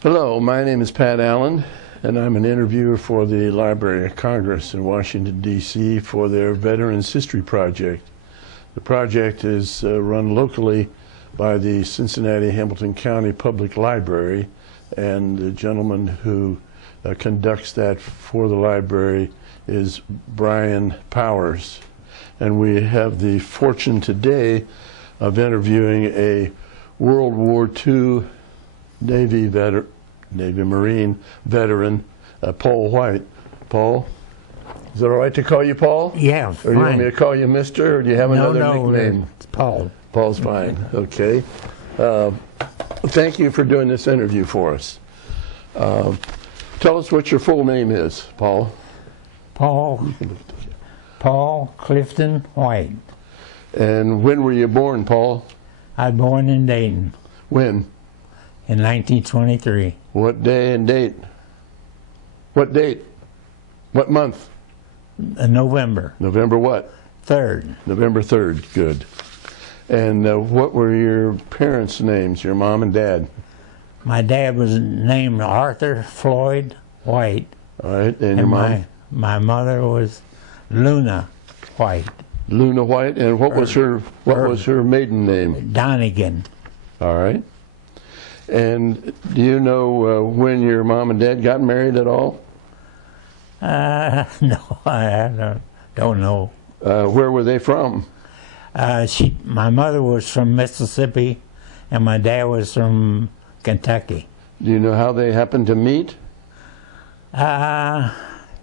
Hello, my name is Pat Allen, and I'm an interviewer for the Library of Congress in Washington, D.C. for their Veterans History Project. The project is run locally by the Cincinnati-Hamilton County Public Library, and the gentleman who conducts that for the library is Brian Powers. And we have the fortune today of interviewing a World War II Navy Marine veteran, Paul White. Paul, is it all right to call you Paul? Yeah, Or fine. you want me to call you Mister, or do you have another nickname? It's Paul. Paul's fine, okay. Thank you for doing this interview for us. Tell us what your full name is, Paul. Paul Clifton White. And when were you born, Paul? I was born in Dayton When? in 1923. What day and date? What date? What month? November November what? 3rd. November 3rd, good. And what were your parents' names, your mom and dad? My dad was named Arthur Floyd White. All right, and your mom? My mother was Luna White. Luna White, and what was her maiden name? Donegan. All right. And do you know when your mom and dad got married at all? No, I don't know. Where were they from? My mother was from Mississippi, and my dad was from Kentucky. Do you know how they happened to meet?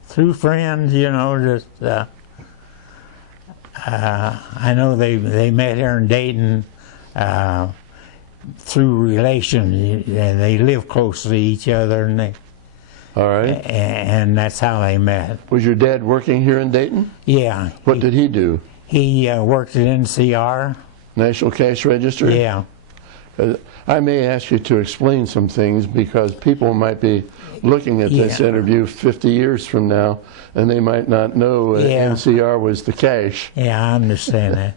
Through friends, just I know they met here in Dayton through relations, and they lived close to each other, All right. and that's how they met. Was your dad working here in Dayton? Yeah. What did he do? He worked at NCR. National Cash Register? Yeah. I may ask you to explain some things because people might be looking at this interview 50 years from now, and they might not know NCR was the cash. Yeah, I understand that.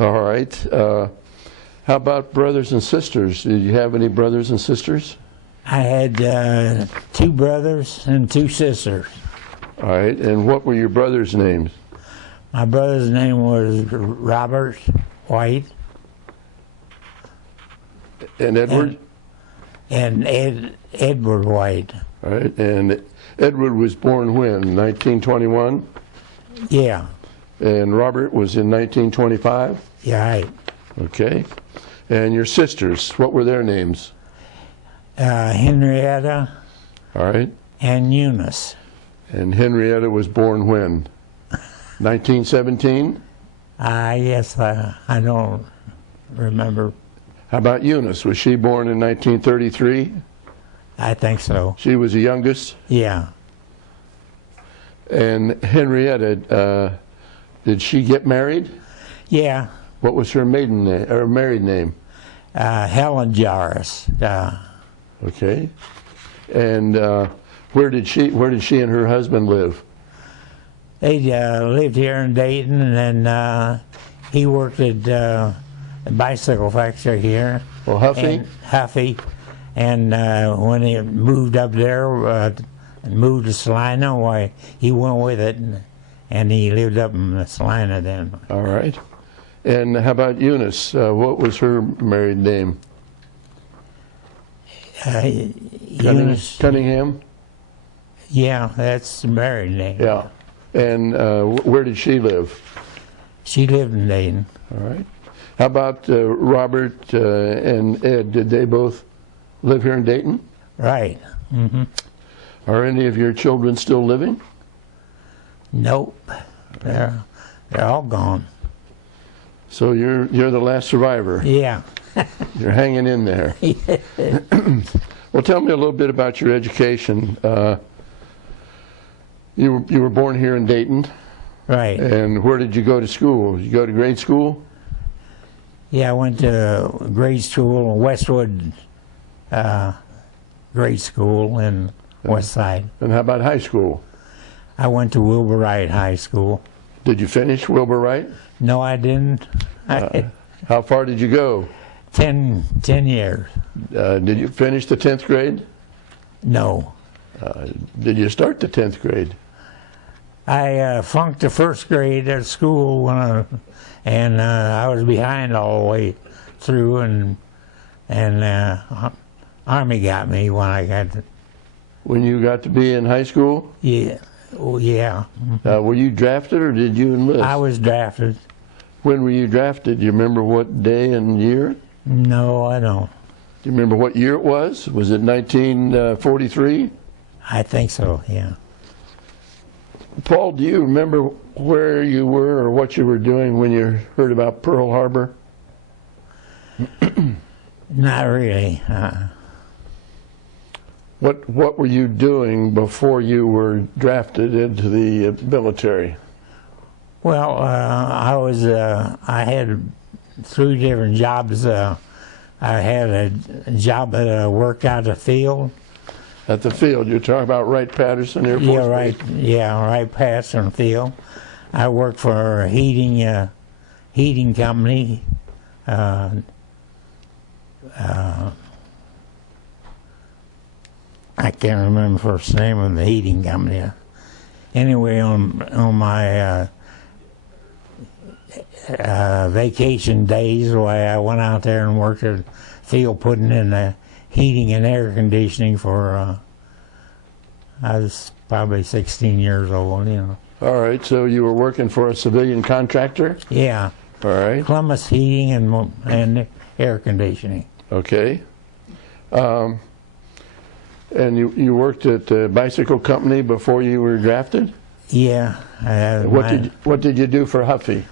All right. How about brothers and sisters? Did you have any brothers and sisters? I had 2 brothers and 2 sisters. All right. And what were your brothers' names? My brother's name was Robert White. And Edward? And Edward White. All right. And Edward was born when? 1921? Yeah. And Robert was in 1925? Yeah, right. Okay. And your sisters, what were their names? Henrietta All right. and Eunice. And Henrietta was born when? 1917? Yes, I don't remember. How about Eunice? Was she born in 1933? I think so. She was the youngest? Yeah. And Henrietta, did she get married? Yeah. What was her maiden name, or married name? Helen Jarvis. Okay. And where did she and her husband live? They lived here in Dayton, and then he worked at a bicycle factory here. Well, Huffy? Huffy. And when he moved up there, and moved to Salina, why, he went with it, and he lived up in Salina then. All right. And how about Eunice? What was her married name? Eunice. Cunningham? Yeah, that's the married name. Yeah. And where did she live? She lived in Dayton. All right. How about Robert and Ed? Did they both live here in Dayton? Right. Mm-hmm. Are any of your children still living? Nope. They're all gone. So you're the last survivor. Yeah. You're hanging in there. Well, tell me a little bit about your education. You were born here in Dayton. Right. And where did you go to school? Did you go to grade school? Yeah, I went to grade school, Westwood grade school in West Side. And how about high school? I went to Wilbur Wright High School. Did you finish Wilbur Wright? No, I didn't. How far did you go? 10 years. Did you finish the 10th grade? No. Did you start the 10th grade? I flunked the first grade at school and I was behind all the way through, and Army got me when I got to. When you got to be in high school? Yeah. Oh, yeah. Were you drafted or did you enlist? I was drafted. When were you drafted? Do you remember what day and year? No, I don't. Do you remember what year it was? Was it 1943? I think so, yeah. Paul, do you remember where you were or what you were doing when you heard about Pearl Harbor? Not really. What were you doing before you were drafted into the military? Well, I had 3 different jobs. I had a job that I worked out the field. At the field, you're talking about Wright-Patterson Air Force Yeah, right. Base? Yeah, Wright-Patterson field. I worked for a heating company. I can't remember the first name of the heating company. Anyway, on my vacation days, I went out there and worked at the field putting in the heating and air conditioning for, I was probably 16 years old, you know. All right, so you were working for a civilian contractor? Yeah. All right. Columbus Heating and Air Conditioning. Okay. And you worked at a bicycle company before you were drafted? Yeah. What did you do for Huffy?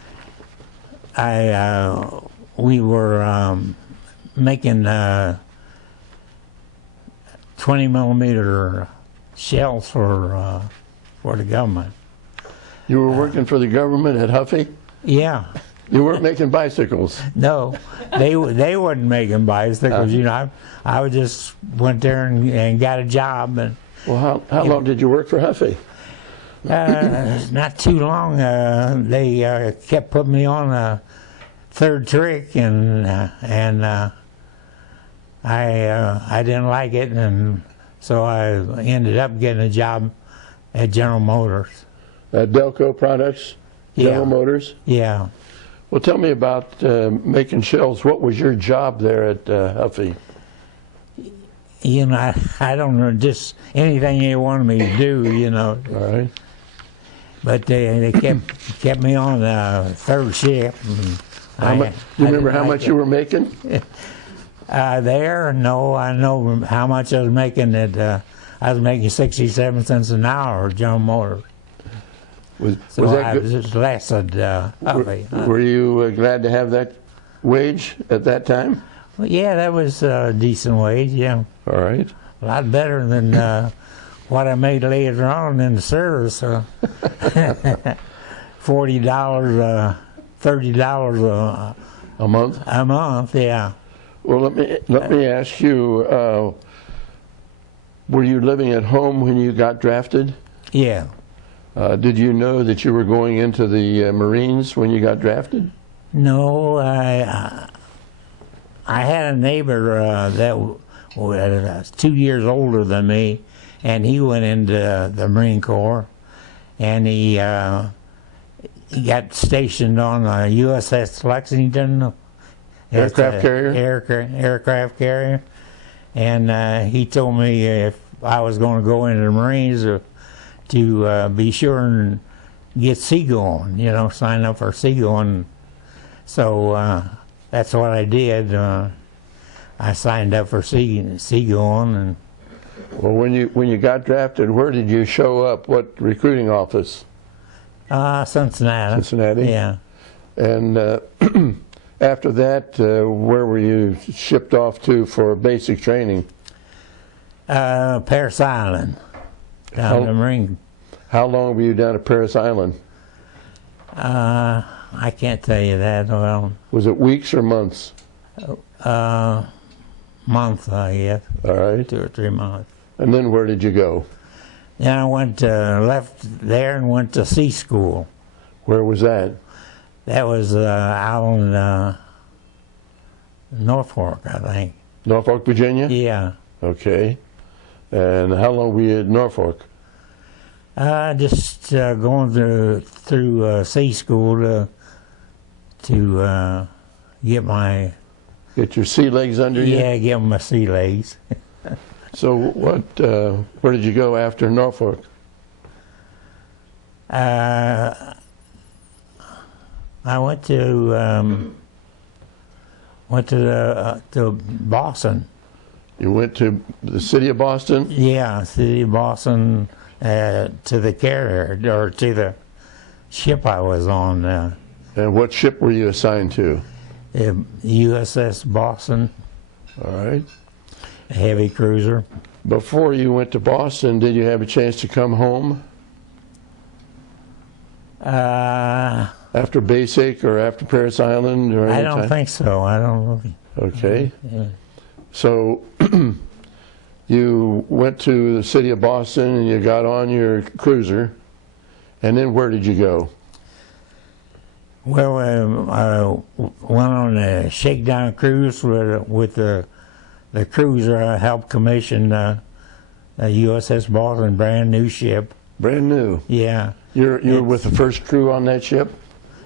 We were making 20-millimeter shells for the government. You were working for the government at Huffy? Yeah. You weren't making bicycles? No, they wasn't making bicycles. You know, I just went there and got a job. And well, how long did you work for Huffy? Not too long. They kept putting me on a third trick, and I didn't like it, and so I ended up getting a job at General Motors. Delco Products, General Motors? Yeah. Well, tell me about making shells. What was your job there at Huffy? You know, I don't know, just anything they wanted me to do, you know. All right. But they kept me on third shift. Do you remember how much you were making? There? No, I know how much I was making. I was making 67 cents an hour at General Motors. Was that good? Just lasted. Were you glad to have that wage at that time? Well, yeah, that was a decent wage. Yeah. All right. A lot better than what I made later on in the service. $40, $30 A month? a month. Yeah. Well, let me ask you. Were you living at home when you got drafted? Yeah. Did you know that you were going into the Marines when you got drafted? No, I had a neighbor that was 2 years older than me, and he went into the Marine Corps, and he got stationed on the USS Lexington. Aircraft carrier? Aircraft carrier. And he told me if I was going to go into the Marines to be sure and get seagoing, you know, sign up for seagoing. So that's what I did. I signed up for seagoing. And well, when you got drafted, where did you show up? What recruiting office? Cincinnati. Cincinnati? Yeah. And after that, where were you shipped off to for basic training? Parris Island, down in the Marine. How long were you down at Parris Island? I can't tell you that. Well, was it weeks or months? Month, I guess. All right. 2 or 3 months. And then where did you go? Then I left there and went to sea school. Where was that? That was out in Norfolk, I think. Norfolk, Virginia? Yeah. Okay. And how long were you at Norfolk? Just going through sea school to get my Get your sea legs under you? yeah, get my sea legs. So where did you go after Norfolk? I went to Boston. You went to the city of Boston? Yeah, city of Boston, to the carrier or to the ship I was on. And what ship were you assigned to? USS Boston, All right. a heavy cruiser. Before you went to Boston, did you have a chance to come home? After Basic or after Paris Island or I any don't time? think so. I don't really. Okay. Yeah. So you went to the city of Boston and you got on your cruiser, and then where did you go? Well, I went on a shakedown cruise with the cruiser. I helped commission a USS Boston, brand new ship. Brand new. Yeah. You're with the first crew on that ship?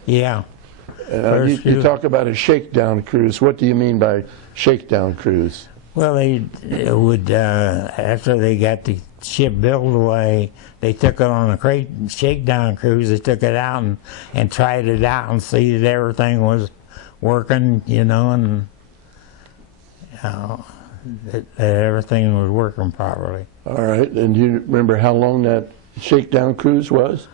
Yeah. You talk about a shakedown cruise. What do you mean by shakedown cruise? Well, they would, after they got the ship built away, they took it on a shakedown cruise. They took it out and tried it out and see that everything was working, and that everything was working properly. All right. And do you remember how long that shakedown cruise was?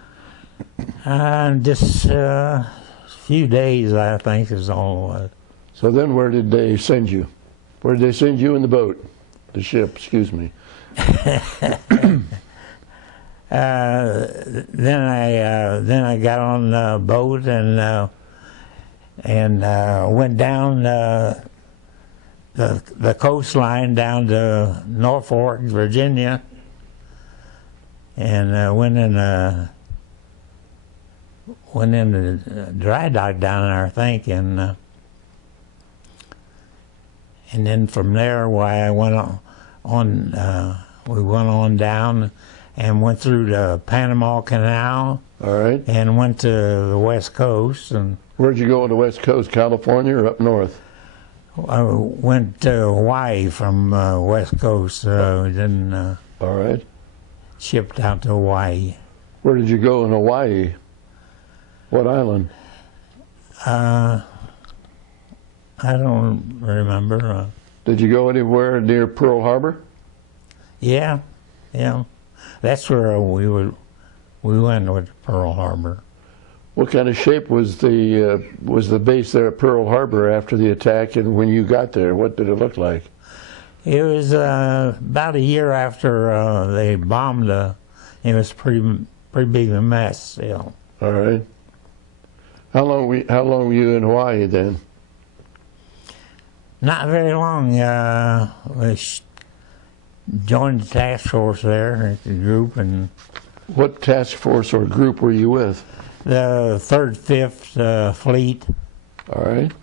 Just a few days, I think, is all it was. So then where did they send you? Where did they send you in the boat? The ship, excuse me. Then I got on the boat and went down the coastline down to Norfolk, Virginia, and went in the dry dock down there, I think, and then from there, I went on. We went on down and went through the Panama Canal. All right. And went to the West Coast. And where'd you go on the West Coast, California or up north? I went to Hawaii from West Coast. Then all right. Shipped out to Hawaii. Where did you go in Hawaii? What island? I don't remember. Did you go anywhere near Pearl Harbor? Yeah. That's where we went with Pearl Harbor. What kind of shape was the base there at Pearl Harbor after the attack, and when you got there, what did it look like? It was about a year after they bombed. It was pretty big a mess still. All right. How long were you in Hawaii then? Not very long. We joined the task force there, the group, and what task force or group were you with? The 3rd, 5th Fleet. All right. Do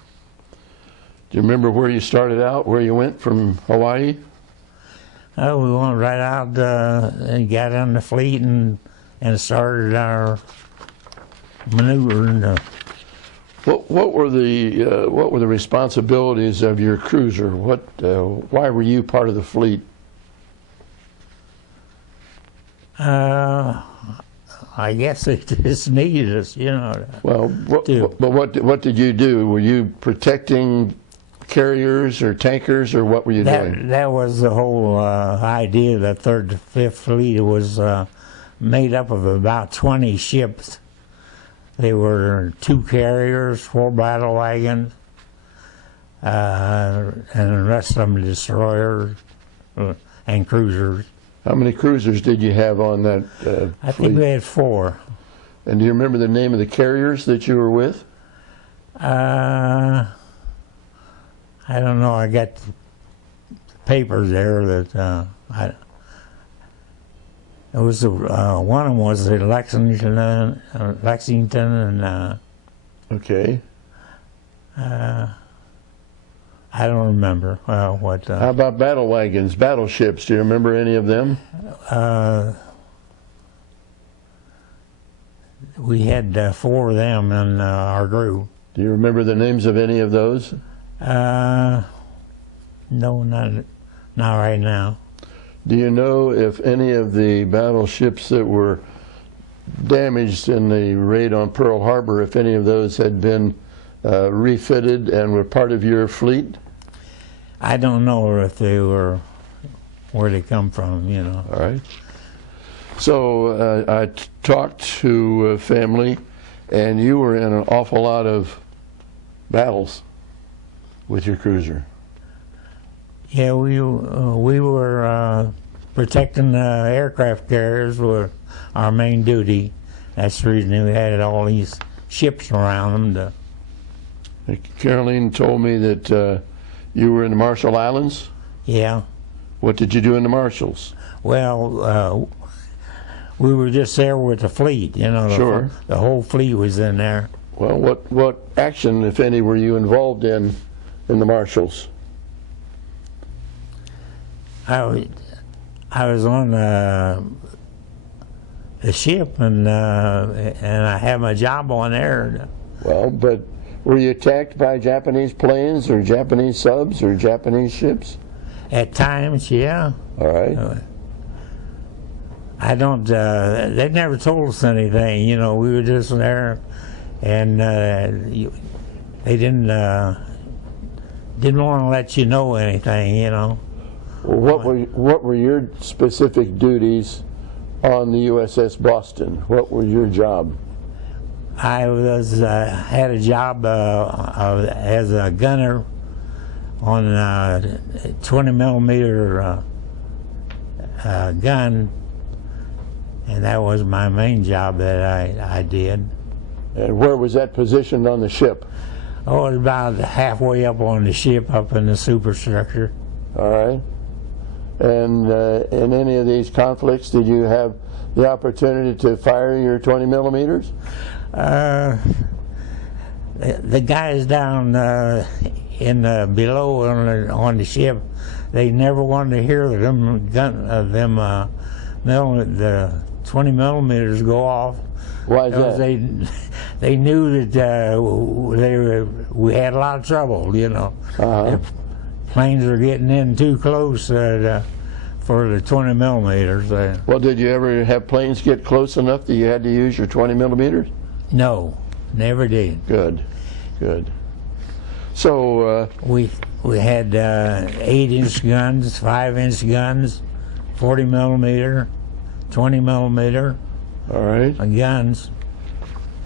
you remember where you started out, where you went from Hawaii? We went right out and got on the fleet and started our maneuvering. What were the responsibilities of your cruiser? Why were you part of the fleet? I guess they just needed us, Well, what did you do? Were you protecting carriers or tankers, or what were you doing? That was the whole idea. The 3rd to 5th Fleet was made up of about 20 ships. They were 2 carriers, 4 battle wagons, and the rest of them destroyers and cruisers. How many cruisers did you have on that I fleet? think we had 4. And do you remember the name of the carriers that you were with? I don't know. I got the papers there that it was one of them was the Lexington, and okay. I I don't remember what. How about battle wagons, battleships? Do you remember any of them? We had 4 of them in our group. Do you remember the names of any of those? No, not right now. Do you know if any of the battleships that were damaged in the raid on Pearl Harbor, if any of those had been refitted and were part of your fleet? I don't know if they were, where they come from, you know. All right. So I talked to family, and you were in an awful lot of battles with your cruiser. Yeah, we were protecting the aircraft carriers were our main duty. That's the reason we had all these ships around them. Caroline told me that you were in the Marshall Islands. Yeah. What did you do in the Marshalls? Well, we were just there with the fleet, you know. Sure. The whole fleet was in there. Well, what action, if any, were you involved in the Marshalls? I was on the ship, and I had my job on there. Well, but were you attacked by Japanese planes or Japanese subs or Japanese ships? At times, yeah. All right. I don't. They never told us anything. You know, we were just there, and they didn't want to let you know anything. You know. Well, what were your specific duties on the USS Boston? What was your job? I was had a job as a gunner on a 20 millimeter gun, and that was my main job that I did. And where was that positioned on the ship? Oh, it was about halfway up on the ship, up in the superstructure. All right. And in any of these conflicts, did you have the opportunity to fire your 20 millimeters? The guys down in below on the ship, they never wanted to hear the 20 millimeters go off. Why is that? They knew that we had a lot of trouble, you know. If planes were getting in too close for the 20 millimeters. Well, did you ever have planes get close enough that you had to use your 20 millimeters? No, never did. Good, good. So we had 8-inch guns, 5-inch guns, 40 millimeter, 20 millimeter. All right. Guns.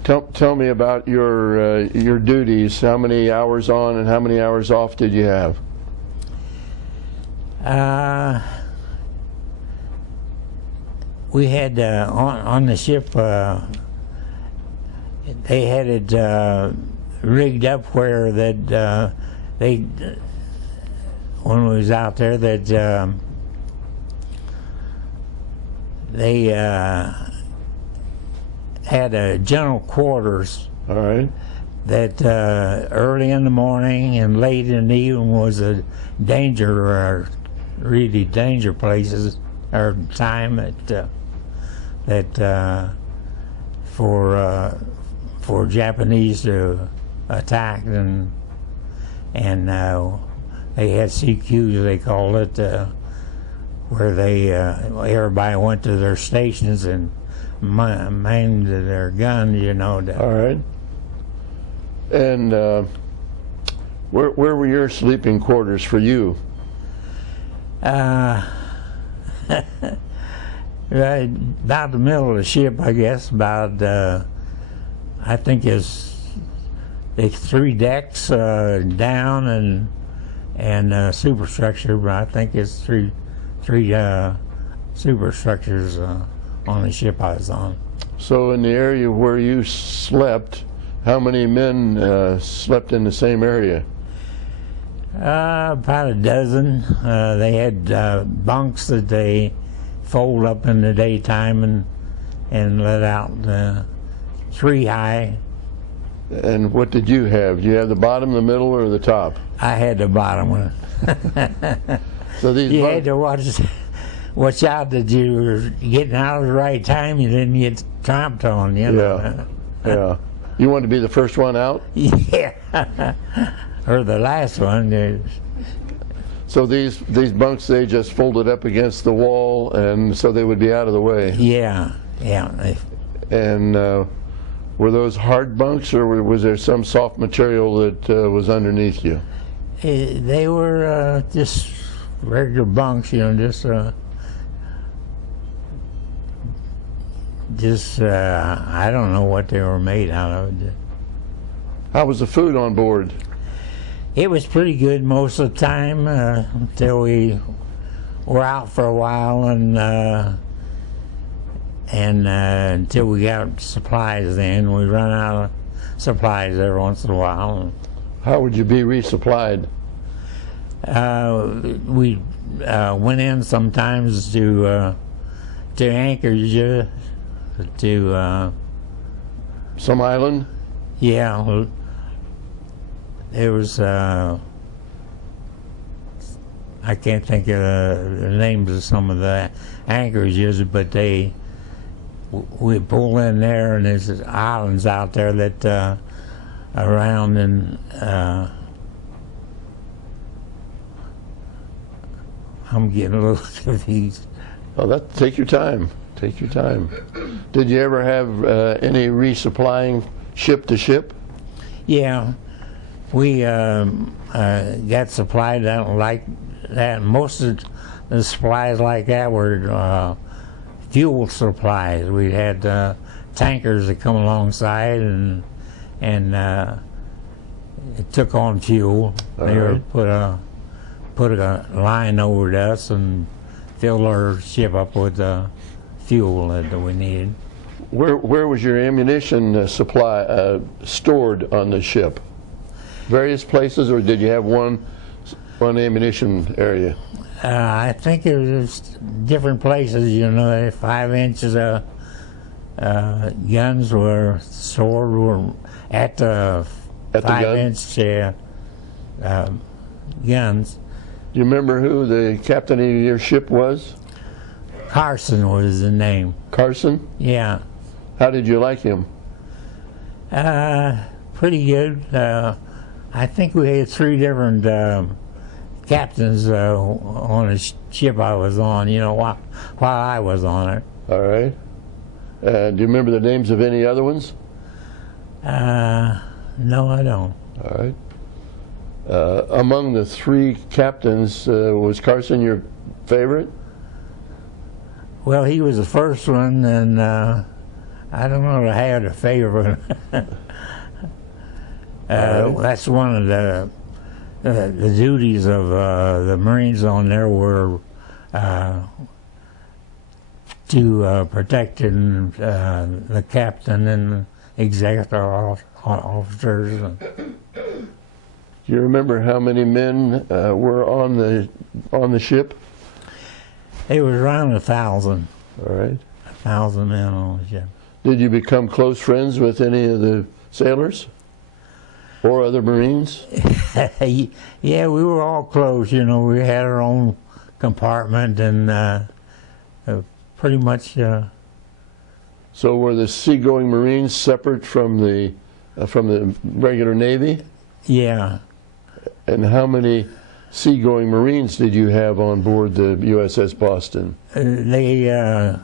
Tell me about your duties. How many hours on and how many hours off did you have? We had on the ship. They had it rigged up where that they, when we was out there, that they had a general quarters. All right. That early in the morning and late in the evening was a danger, really danger places or time that for Japanese to attack, and they had CQs, they called it, where they everybody went to their stations and manned their guns, you know. All right. And where were your sleeping quarters for you? Right about the middle of the ship, I guess. About I think it's 3 decks down and superstructure, but I think it's three superstructures on the ship I was on. So in the area where you slept, how many men slept in the same area? About a dozen. They had bunks that they fold up in the daytime and let out 3 high, And what did you have? Do you have the bottom, the middle, or the top? I had the bottom one. So these You had to watch out that you were getting out at the right time. You didn't get tromped on, you know. Yeah. You wanted to be the first one out? Yeah. Or the last one. So these bunks, they just folded up against the wall, and so they would be out of the way. Yeah. And were those hard bunks, or was there some soft material that was underneath you? They were just regular bunks, you know, just I don't know what they were made out of. How was the food on board? It was pretty good most of the time until we were out for a while, and until we got supplies. Then we run out of supplies every once in a while. How would you be resupplied? We went in sometimes to Anchorage, to Some island? yeah. There was I can't think of the names of some of the anchorages, but we pull in there, and there's islands out there that around, and I'm getting a little confused. Oh, take your time. Take your time. Did you ever have any resupplying ship to ship? Yeah, we got supplied out like that. Most of the supplies like that were fuel supplies. We had tankers that come alongside, and it took on fuel. They were put a line over to us and filled our ship up with fuel that we needed. Where was your ammunition supply stored on the ship? Various places, or did you have one ammunition area? I think it was different places. You know, 5 inches of guns were stored at the 5-inch guns. Do you remember who the captain of your ship was? Carson was the name. Carson? Yeah. How did you like him? Pretty good. I think we had 3 different captains on the ship I was on, you know, while I was on it. All right. Do you remember the names of any other ones? No, I don't. All right. Among the 3 captains, was Carson your favorite? Well, he was the first one, and I don't know if I had a favorite. That's one of the duties of the Marines on there were to protect the captain and executive officers. Do you remember how many men were on the ship? It was around 1,000. All right. 1,000 men on the ship. Did you become close friends with any of the sailors or other Marines? Yeah, we were all close. You know, we had our own compartment, and pretty much. So were the seagoing Marines separate from the regular Navy? Yeah. And how many seagoing Marines did you have on board the USS Boston? I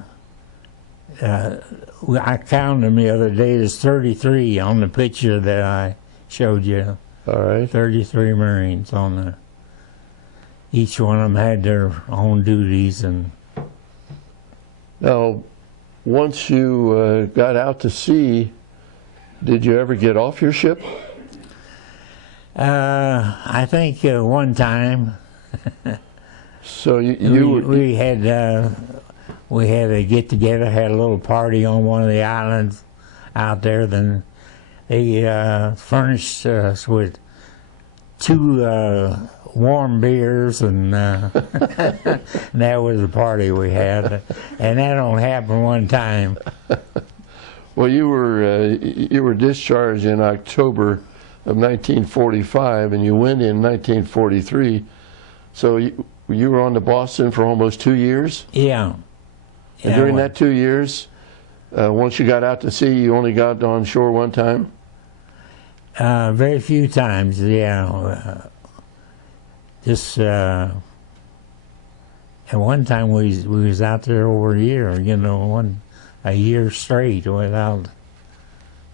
counted them the other day. There's 33 on the picture that I showed you. All right. 33 Marines on there. Each one of them had their own duties. And now, once you got out to sea, did you ever get off your ship? I think one time. So we had a get together, had a little party on one of the islands out there. Then they furnished us with 2 warm beers, and that was the party we had. And that only happened one time. Well, you were discharged in October of 1945, and you went in 1943. So you were on to Boston for almost 2 years? Yeah. And during that 2 years, once you got out to sea, you only got on shore one time? Very few times, yeah. Just at one time we was out there over a year, you know, a year straight without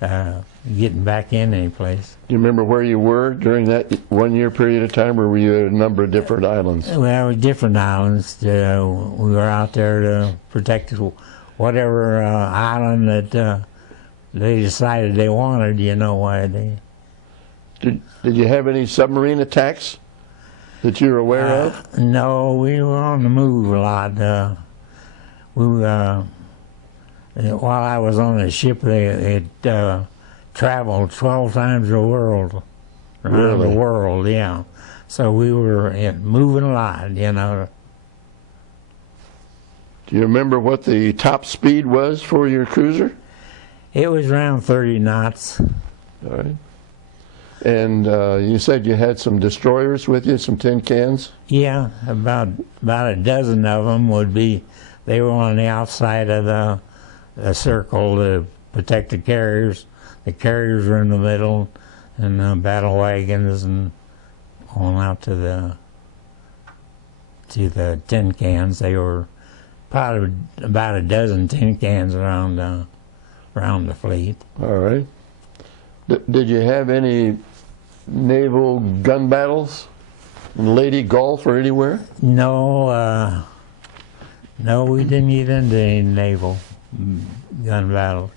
getting back in any place. Do you remember where you were during that 1 year period of time, or were you at a number of different islands? Well, different islands. We were out there to protect whatever island that they decided they wanted, you know. Did you have any submarine attacks that you were aware of? No, we were on the move a lot. While I was on the ship, it traveled 12 times the world, around the world, yeah. So we were moving a lot, you know. Do you remember what the top speed was for your cruiser? It was around 30 knots. All right. And you said you had some destroyers with you, some tin cans? Yeah, about a dozen of them would be. They were on the outside of the circle to protect the carriers. The carriers were in the middle, and the battle wagons, and on out to the tin cans. They were probably about a dozen tin cans around the fleet. All right. Did you have any naval gun battles in Lady Gulf or anywhere? No, no, we didn't get into any naval gun battles.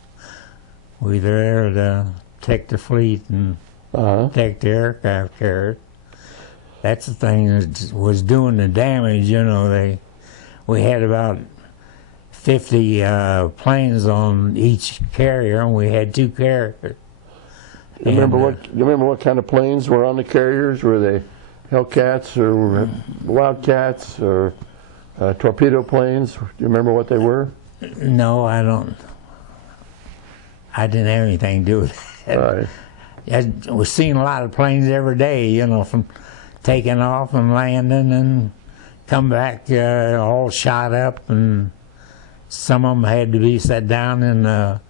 We were there to protect the fleet and protect the aircraft carriers. That's the thing that was doing the damage, you know. We had about 50 planes on each carrier, and we had 2 carriers. You remember what kind of planes were on the carriers? Were they Hellcats or Wildcats or torpedo planes? Do you remember what they were? No, I don't. I didn't have anything to do with that. Right. I was seeing a lot of planes every day, you know, from taking off and landing and come back all shot up, and some of them had to be set down in the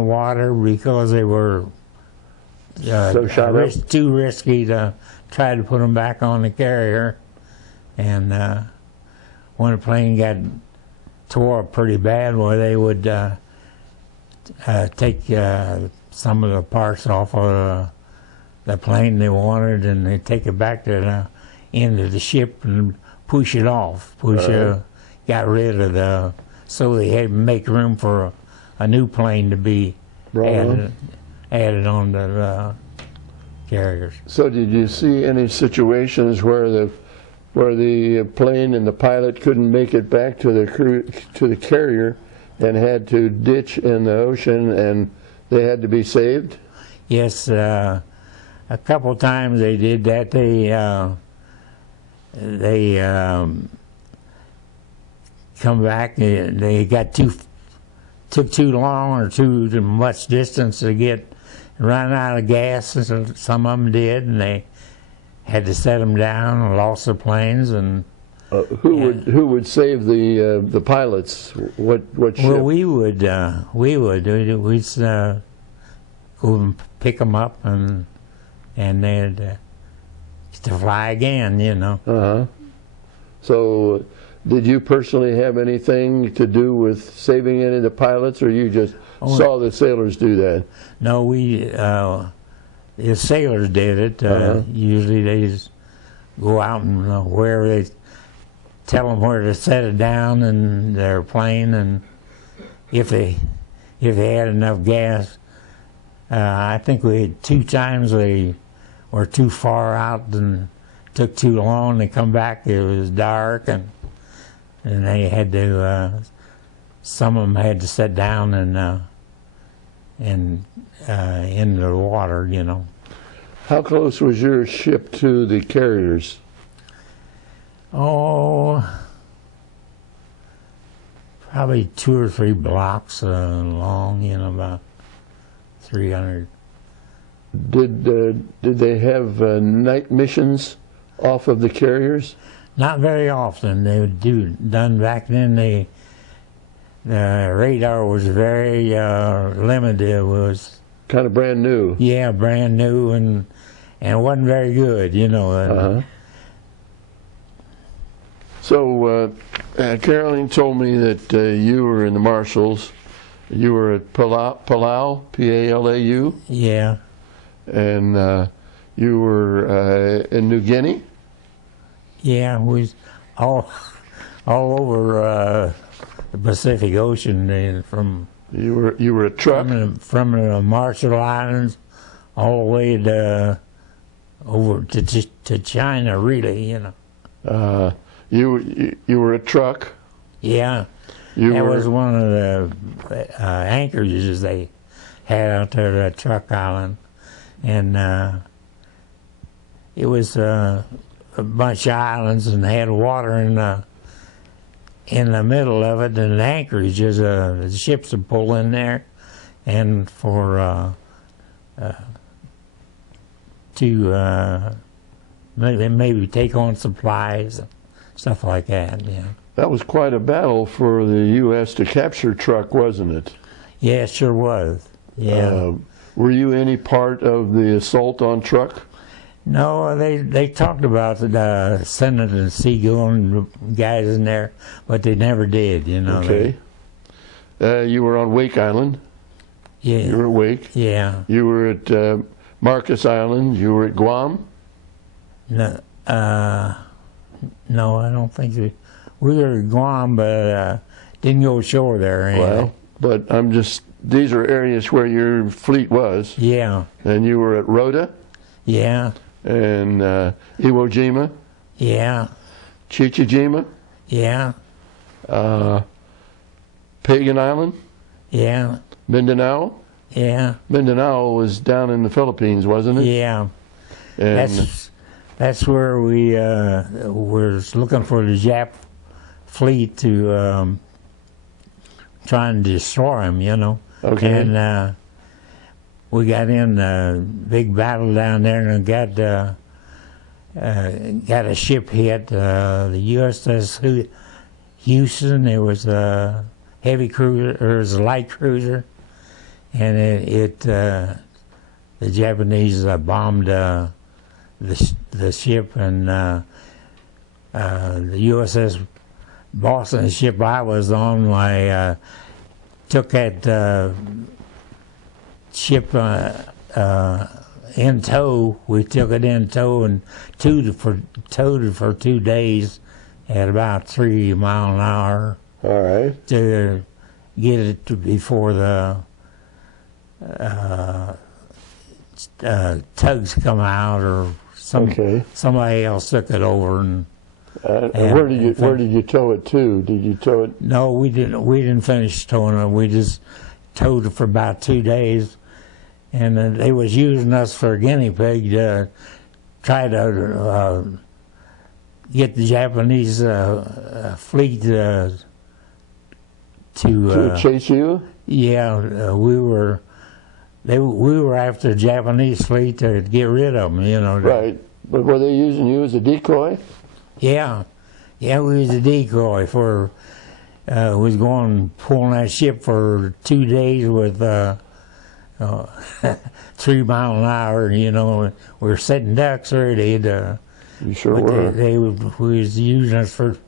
water because they were So shot up? too risky to try to put them back on the carrier. And when a plane got tore up pretty bad, well, they would take some of the parts off of the plane they wanted, and they'd take it back to the end of the ship and push it off. Got rid of so they had to make room for a new plane to be added on the carriers. So did you see any situations where the plane and the pilot couldn't make it back to the carrier and had to ditch in the ocean, and they had to be saved? Yes, a couple times they did that. They come back. They took too long or too much distance to run out of gas. Some of them did, and they had to set them down and lost their planes. And who would save the pilots? What ship? Well, we'd go and pick them up, and they'd to fly again, you know. So did you personally have anything to do with saving any of the pilots, or you just saw the sailors do that? No, the sailors did it. Usually they just go out and wherever they tell them where to set it down in their plane, and if they had enough gas. I think we had 2 times they were too far out and took too long to come back. It was dark, and they had to. Some of them had to sit down in the water, you know. How close was your ship to the carriers? Oh, probably 2 or 3 blocks long, about 300. Did they have night missions off of the carriers? Not very often. They would done back then. The radar was very limited. It was kind of brand new. Yeah, brand new, and wasn't very good, So Caroline told me that you were in the Marshals. You were at Palau, P-A-L-A-U. Yeah. And you were in New Guinea. Yeah, we was all over the Pacific Ocean, and from you were a truck from the Marshall Islands all the way to over to China, really, You were a truck. Yeah, that was one of the anchorages they had out there at Truck Island, and it was a bunch of islands and had water in the middle of it, and the anchorage is the ships would pull in there, and for to maybe take on supplies, stuff like that. Yeah. That was quite a battle for the U.S. to capture Truck, wasn't it? Yeah, it sure was. Yeah. Were you any part of the assault on Truck? No, they talked about sending the seagoing guys in there, but they never did, Okay. You were on Wake Island. Yeah. You were at Wake. Yeah. You were at Marcus Island. You were at Guam. No, no, I don't think so. We were at Guam, but didn't go ashore there. Anyway. Well, but these are areas where your fleet was. Yeah. And you were at Rhoda. Yeah. And Iwo Jima. Yeah. Chichijima. Yeah. Pagan Island. Yeah. Mindanao. Yeah. Mindanao was down in the Philippines, wasn't it? Yeah. And that's where we were looking for the Jap fleet to try and destroy them, Okay. And we got in a big battle down there and got a ship hit, the USS Houston. It was a heavy cruiser, or it was a light cruiser, and the Japanese bombed the ship, and the USS Boston, the ship I was on, I took that ship in tow. We took it in tow and towed it for 2 days at about 3 miles an hour. All right. To get it before the tugs come out, or somebody else took it over. And where did you tow it to? Did you tow it? No, we didn't. We didn't finish towing it. We just towed it for about 2 days, and they was using us for a guinea pig to try to get the Japanese fleet to chase you. Yeah, we were after the Japanese fleet to get rid of them. Right, but were they using you as a decoy? Yeah, we was a decoy for. Was pulling that ship for 2 days with 3 miles an hour. We were setting ducks ready. You sure were. They was using us for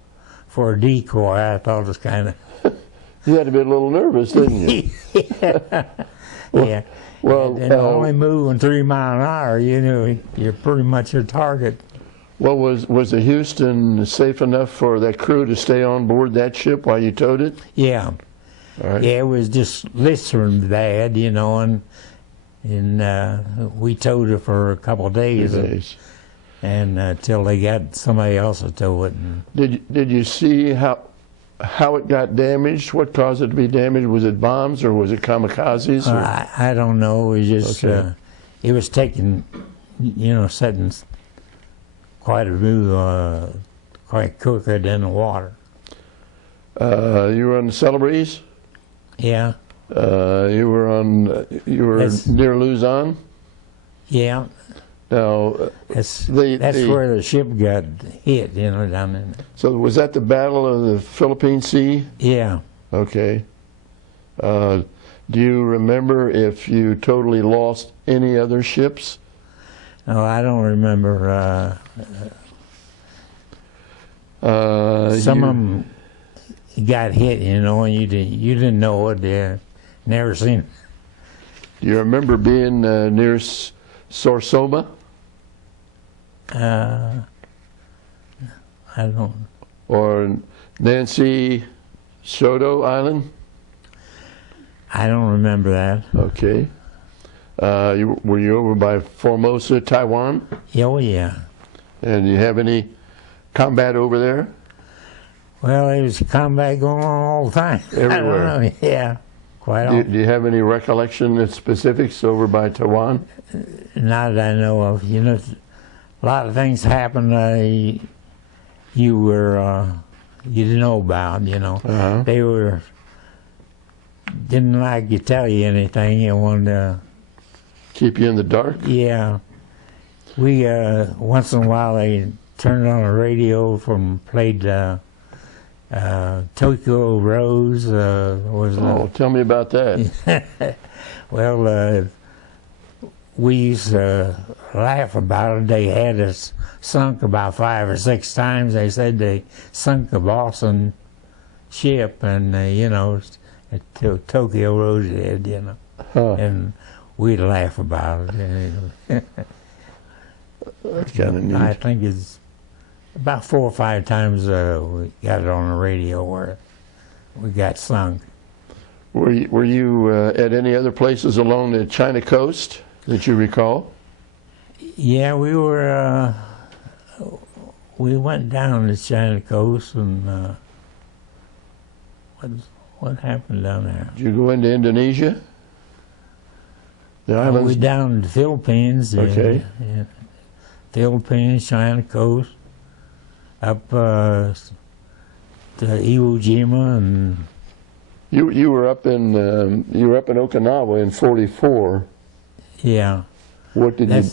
a decoy. I thought it was kind of. You had to be a little nervous, didn't you? Yeah. Well, and only moving 3 miles an hour, you're pretty much your target. Well, was the Houston safe enough for that crew to stay on board that ship while you towed it? Yeah. All right. Yeah, it was just blistering bad, and we towed it for a couple of days. And till they got somebody else to tow it. Did you see how it got damaged? What caused it to be damaged? Was it bombs or was it kamikazes? I don't know. It was just it was taking, setting quite quicker than the water. You were on the Celebres? Yeah. You were near Luzon? Yeah. Now, that's where the ship got hit, you know, down in there. So was that the Battle of the Philippine Sea? Yeah. Okay. Do you remember if you totally lost any other ships? No, I don't remember. Some of them got hit, you know, and you didn't know it. Never seen it. Do you remember being near Sorsoma? I don't. Or Nancy Shodo Island? I don't remember that. Okay. Were you over by Formosa, Taiwan? Oh, yeah. And do you have any combat over there? Well, there was combat going on all the time. Everywhere? I don't know. Yeah, quite often. Do you have any recollection of specifics over by Taiwan? Not that I know of. You know, a lot of things happened you didn't know about, you know. Uh-huh. They didn't like to tell you anything. You wanted to keep you in the dark? Yeah. We, once in a while, they turned on the radio played Tokyo Rose. Tell me about that. Well, we used to laugh about it. They had us sunk about 5 or 6 times. They said they sunk the Boston ship, and, you know, Tokyo Rose did, you know. Huh. And we'd laugh about it. That's kind of neat. I think it's about 4 or 5 times we got it on the radio where we got sunk. Were you at any other places along the China coast that you recall? Yeah, we went down the China coast, and what happened down there? Did you go into Indonesia? The islands? We down in the Philippines. Okay. Yeah. Philippines, China coast, up to Iwo Jima, and you were up in Okinawa in '44. Yeah. What did you?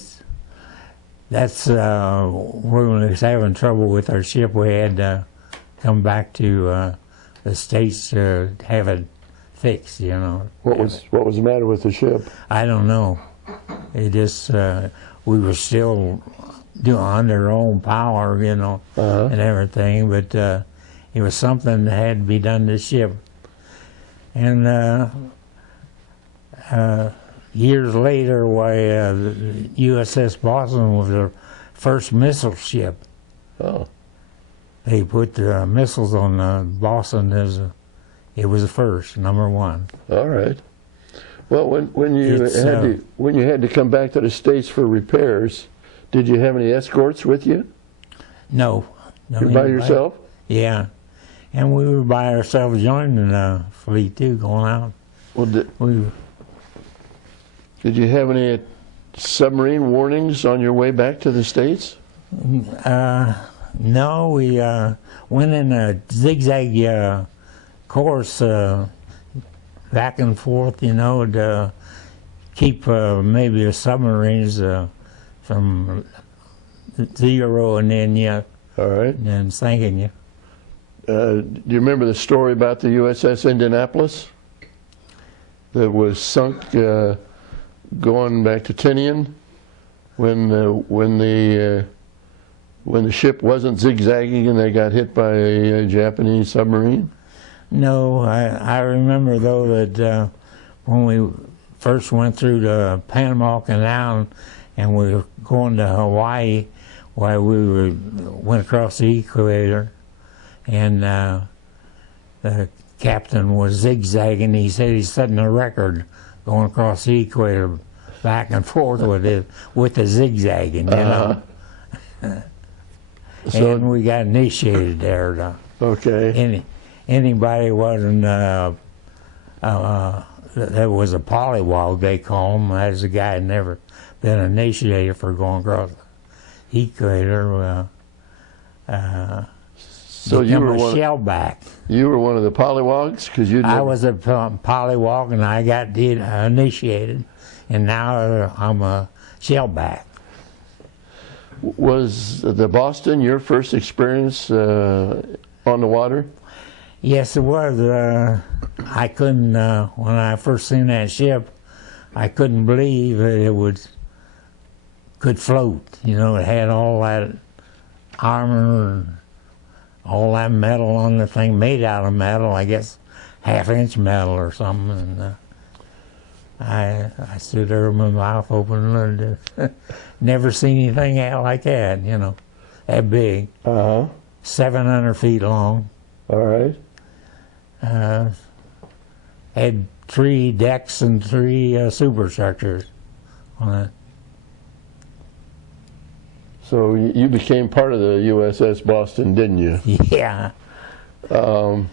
That's where we was having trouble with our ship. We had to come back to the States to have it fixed, you know. What was the matter with the ship? I don't know. It just we were still doing under our own power, you know, and everything. But it was something that had to be done to the ship. And years later, the USS Boston was the first missile ship. Oh. They put the missiles on Boston it was the first, number 1. All right. Well, when you had to come back to the States for repairs, did you have any escorts with you? No. You're by yourself? Yeah. And we were by ourselves joining the fleet too, going out. Well, did you have any submarine warnings on your way back to the States? No, we went in a zigzag course back and forth, you know, to keep maybe the submarines from zeroing in you. All right. And sinking you. Do you remember the story about the USS Indianapolis that was sunk going back to Tinian when the ship wasn't zigzagging and they got hit by a Japanese submarine? No, I remember though that when we first went through the Panama Canal and we were going to Hawaii, while we went across the equator, and the captain was zigzagging. He said he's setting a record going across the equator back and forth with the zigzagging, you know. And we got initiated there. Okay. Anybody wasn't, there was a pollywog, they call him. That was a guy who never been initiated for going across the equator. So you were a shellback. You were one of the pollywogs? Because you I was a pollywog, and I got initiated, and now I'm a shellback. Was the Boston your first experience on the water? Yes, it was. I couldn't, when I first seen that ship, I couldn't believe that it could float. You know, it had all that armor and all that metal on the thing, made out of metal, I guess 1/2-inch metal or something. And I stood there with my mouth open and learned to never seen anything out like that, you know, that big. 700 feet long. All right. Had 3 decks and 3 superstructures on it. So you became part of the USS Boston, didn't you? Yeah. Why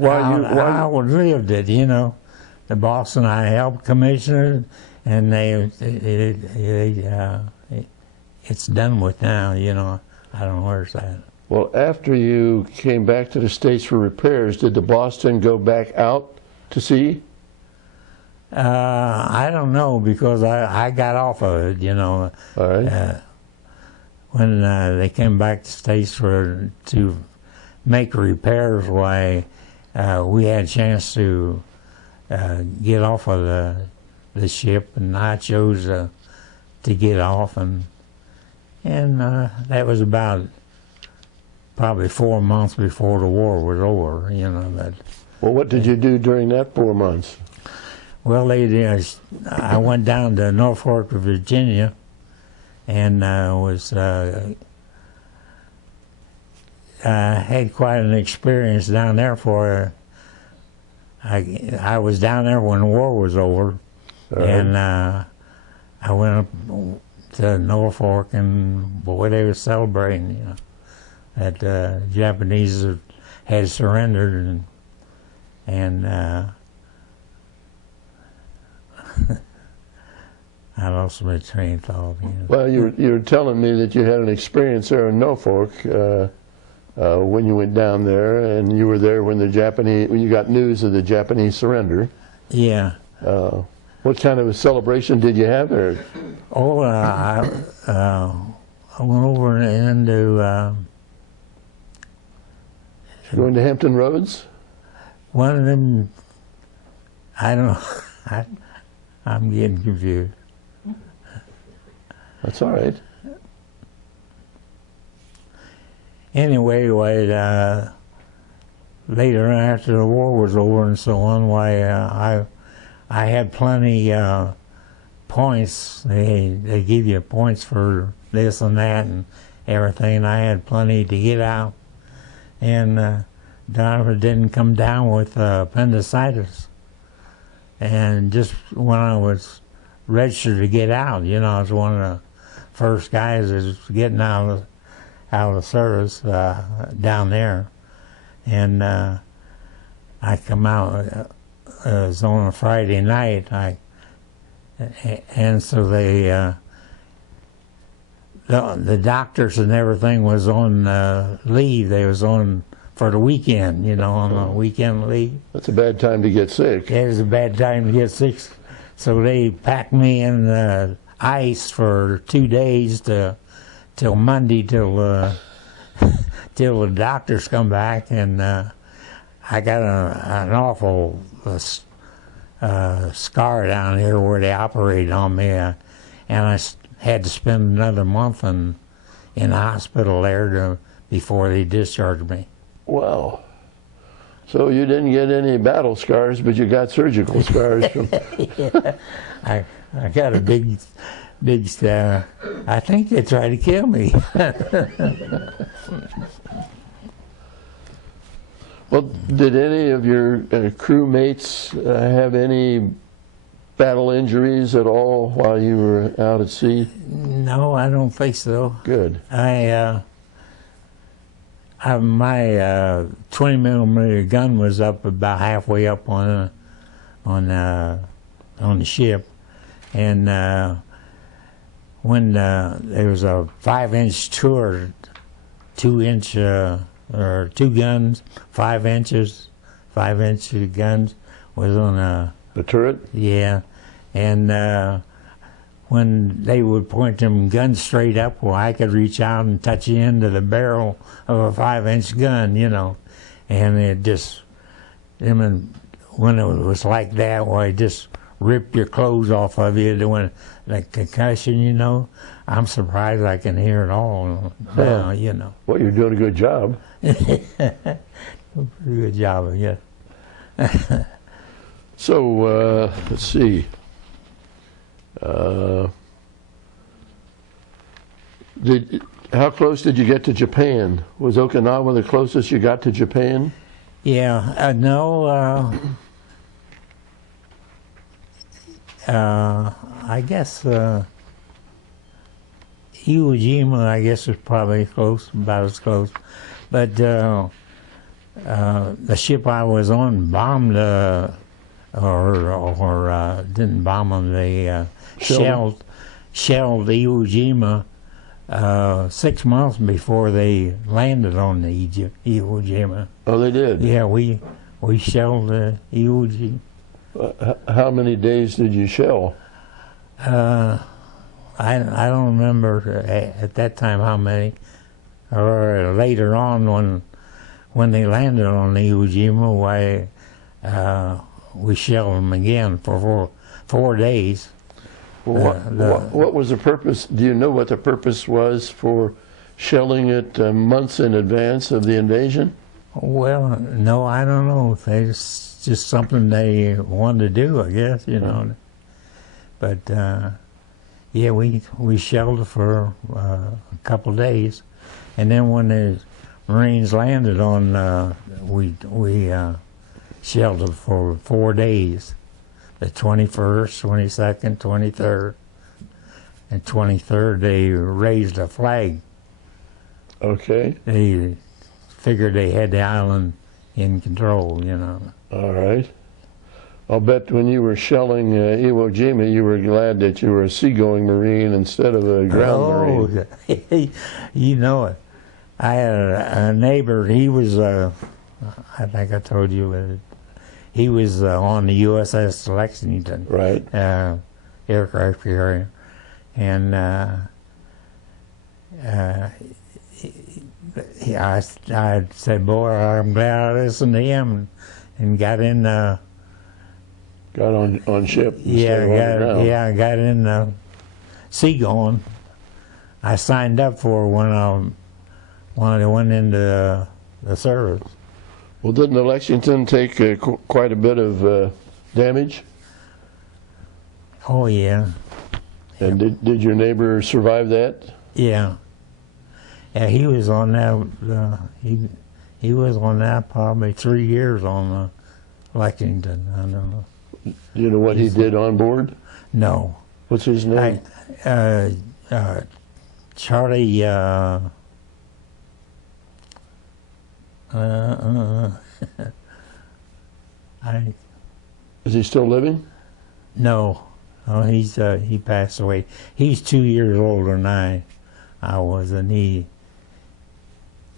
I outlived it, you know. The Boston, I helped commission it, and it's done with now, you know. I don't know where it's at. Well, after you came back to the States for repairs, did the Boston go back out to sea? I don't know, because I got off of it, you know. All right. When they came back to the States to make repairs, why we had a chance to get off of the ship, and I chose to get off, and that was about probably 4 months before the war was over, you know. But well, what did you do during that 4 months? well, I went down to Norfolk, Virginia, and had quite an experience down there. I was down there when the war was over, and I went up to Norfolk, and boy, they were celebrating, you know, that Japanese had surrendered, and I lost my train of thought. You know. Well, you were telling me that you had an experience there in Norfolk when you went down there, and you were there when you got news of the Japanese surrender. Yeah. What kind of a celebration did you have there? Oh, I went over into Going to Hampton Roads? one of them. I don't know. I'm getting confused. That's all right. Anyway, later after the war was over and so on, I had plenty points. They give you points for this and that and everything. And I had plenty to get out, and Donovan didn't come down with appendicitis. And just when I was registered to get out, you know, I was one of the first guys that was getting out of the service down there, and I come out. It was on a Friday night. And so the doctors and everything was on leave. They was on for the weekend, you know, on a weekend leave. That's a bad time to get sick. It was a bad time to get sick. So they packed me in the ice for 2 days till Monday, till the doctors come back, and I got an awful scar down here where they operated on me, and I had to spend another month in the hospital there before they discharged me. Wow. So you didn't get any battle scars, but you got surgical scars from... Yeah. I got a big I think they tried to kill me. Well, did any of your crewmates have any battle injuries at all while you were out at sea? No, I don't think so. Good. My 20 millimeter gun was up about halfway up on the ship, and when there was a 5-inch tour, 2-inch or two guns, 5 inches, 5-inch guns was on a The turret? yeah, and when they would point them guns straight up, well, I could reach out and touch the end of the barrel of a 5-inch gun, you know, and it just, when it was like that, well, it just ripped your clothes off of you doing the concussion, you know. I'm surprised I can hear it all now, you know. Well, you're doing a good job. Pretty good job, yeah. So, let's see. How close did you get to Japan? Was Okinawa the closest you got to Japan? Yeah, no, I guess Iwo Jima, I guess, was probably close, about as close. But the ship I was on bombed, or didn't bomb them, they shelled Iwo Jima 6 months before they landed on the Iwo Jima. Oh, they did? Yeah, we shelled Iwo Jima. How many days did you shell? I don't remember at that time how many, or later on when they landed on Iwo Jima, why we shelled them again for 4 days. What was the purpose? Do you know what the purpose was for shelling it months in advance of the invasion? Well, no, I don't know. It's just something they wanted to do, I guess, you know. But yeah, we shelled it for a couple of days, and then when the Marines landed on, we shelled it for 4 days. The 21st, 22nd, 23rd, and 23rd, they raised a flag. Okay. They figured they had the island in control, you know. All right. I'll bet when you were shelling Iwo Jima, you were glad that you were a seagoing Marine instead of a ground Marine. You know it. I had a neighbor, he was, I think I told you, he was on the USS Lexington, Right. aircraft carrier, and I said, "Boy, I'm glad I listened to him," and got in. Got on ship. I got in seagoing. I signed up for when I went into the service. Well, didn't the Lexington take quite a bit of damage? Oh yeah. And did your neighbor survive that? Yeah. Yeah, he was on that. He was on that probably 3 years on Lexington. I don't know. Do you know what he did on board? No. What's his name? Charlie. Is he still living? No, he passed away. He's 2 years older than I was, and he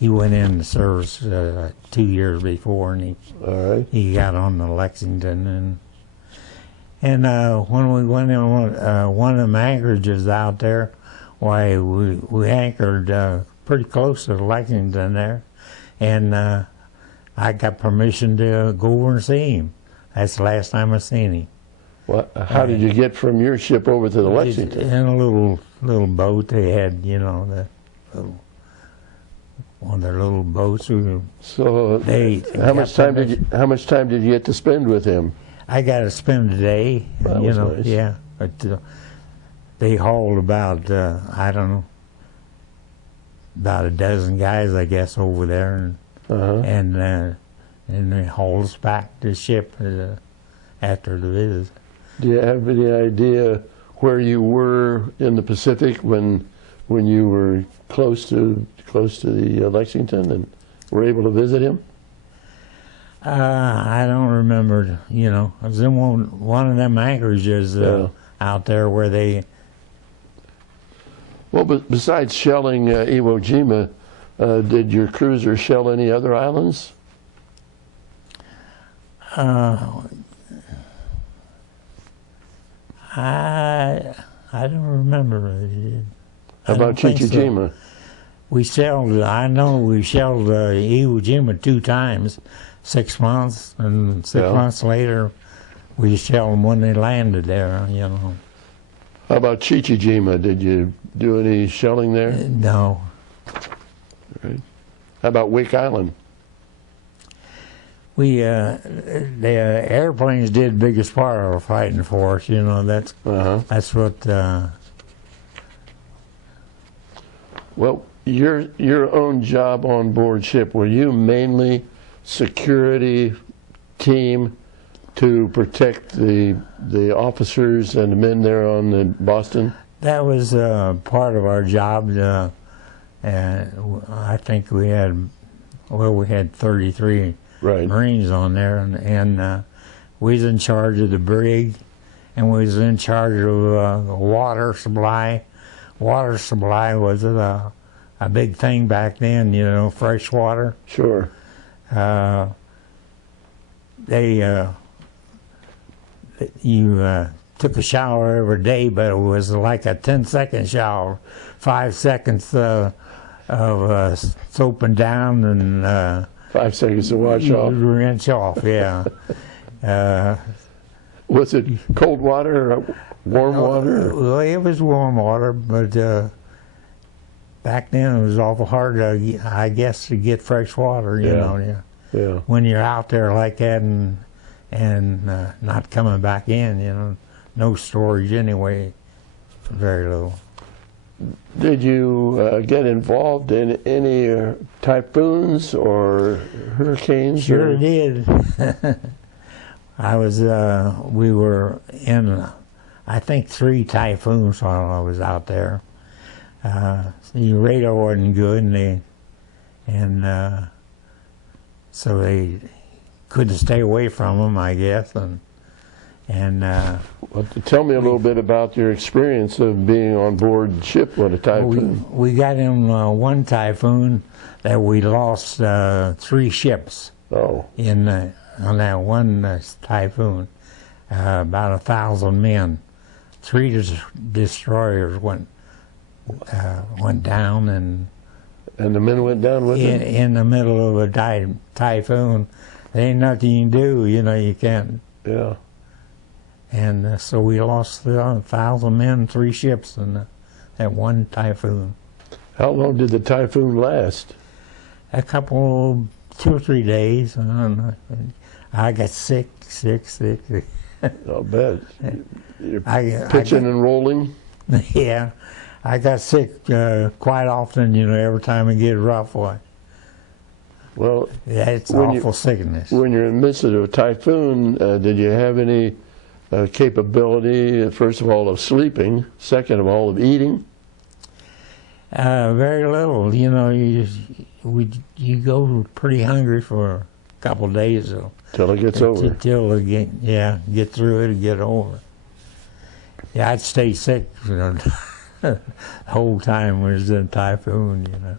went in the service 2 years before, and All right. he got on the Lexington, and when we went in one of them anchorages out there, why we anchored pretty close to the Lexington there. And I got permission to go over and see him. That's the last time I seen him. Well, how did you get from your ship over to the Lexington? In a little boat they had, you know, one of their little boats. So, how much time did you get to spend with him? I got to spend a day. That you was know, nice. yeah. But they hauled about I don't know, about a dozen guys, I guess, over there, and they hauled us back to the ship after the visit. Do you have any idea where you were in the Pacific when you were close to the Lexington and were able to visit him? I don't remember. You know, I was in one of them anchorages out there where they. Well, but besides shelling Iwo Jima, Did your cruiser shell any other islands? I don't remember. How about Chichijima? We shelled, I know we shelled Iwo Jima 2 times, 6 months, and 6 months later we shelled them when they landed there, you know. How about Chichijima? Did you do any shelling there? No. Right. How about Wake Island? We, the airplanes did the biggest part of our fighting for us, you know, that's what... Well, your own job on board ship, were you mainly security team to protect the officers and the men there on the Boston? That was part of our job. And I think we had 33 Marines on there, and we was in charge of the brig, and we was in charge of water supply. Water supply was a big thing back then, you know, fresh water. Sure. You took a shower every day, but it was like a 10-second shower, 5 seconds of soap and down, and 5 seconds to wash off. Rinse off, yeah. Was it cold water or warm water? Well, it was warm water, but back then it was awful hard, I guess, to get fresh water, you know. Yeah. When you're out there like that and not coming back in, you know, no storage anyway, very little. Did you get involved in any typhoons or hurricanes? Sure did. We were in, I think, 3 typhoons while I was out there. The radar wasn't good, and so they couldn't stay away from them, I guess. Well, tell me a little bit about your experience of being on board ship with a typhoon. We got in one typhoon that we lost 3 ships. Oh. On that one typhoon, about 1,000 men. 3 destroyers went down, and the men went down with it? In the middle of a typhoon. There ain't nothing you can do, you know, you can't. Yeah. And so we lost 1,000 men, 3 ships in that one typhoon. How long did the typhoon last? A couple, 2 or 3 days. I got sick. I'll bet. You're pitching and rolling? Yeah. I got sick quite often, you know, every time it get rough. Well, yeah, it's awful sickness. When you're in the midst of a typhoon, did you have any capability, first of all, of sleeping, second of all, of eating? Very little. You know, you go pretty hungry for a couple of days. Till it gets over. Till it get through it and get over. Yeah, I'd stay sick, you know, the whole time we was in a typhoon, you know.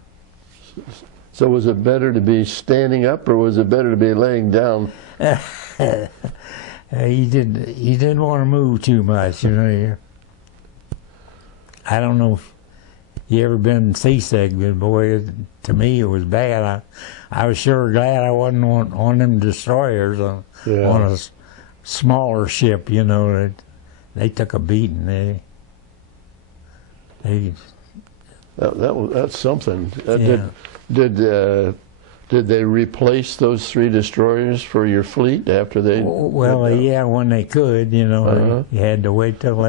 So was it better to be standing up, or was it better to be laying down? You didn't want to move too much, you know. I don't know if you ever been seasick, but boy, to me it was bad. I was sure glad I wasn't on them destroyers on a smaller ship, you know. They took a beating. That's something. Yeah. Did they replace those 3 destroyers for your fleet after they? Well, yeah, when they could, you know, you had to wait till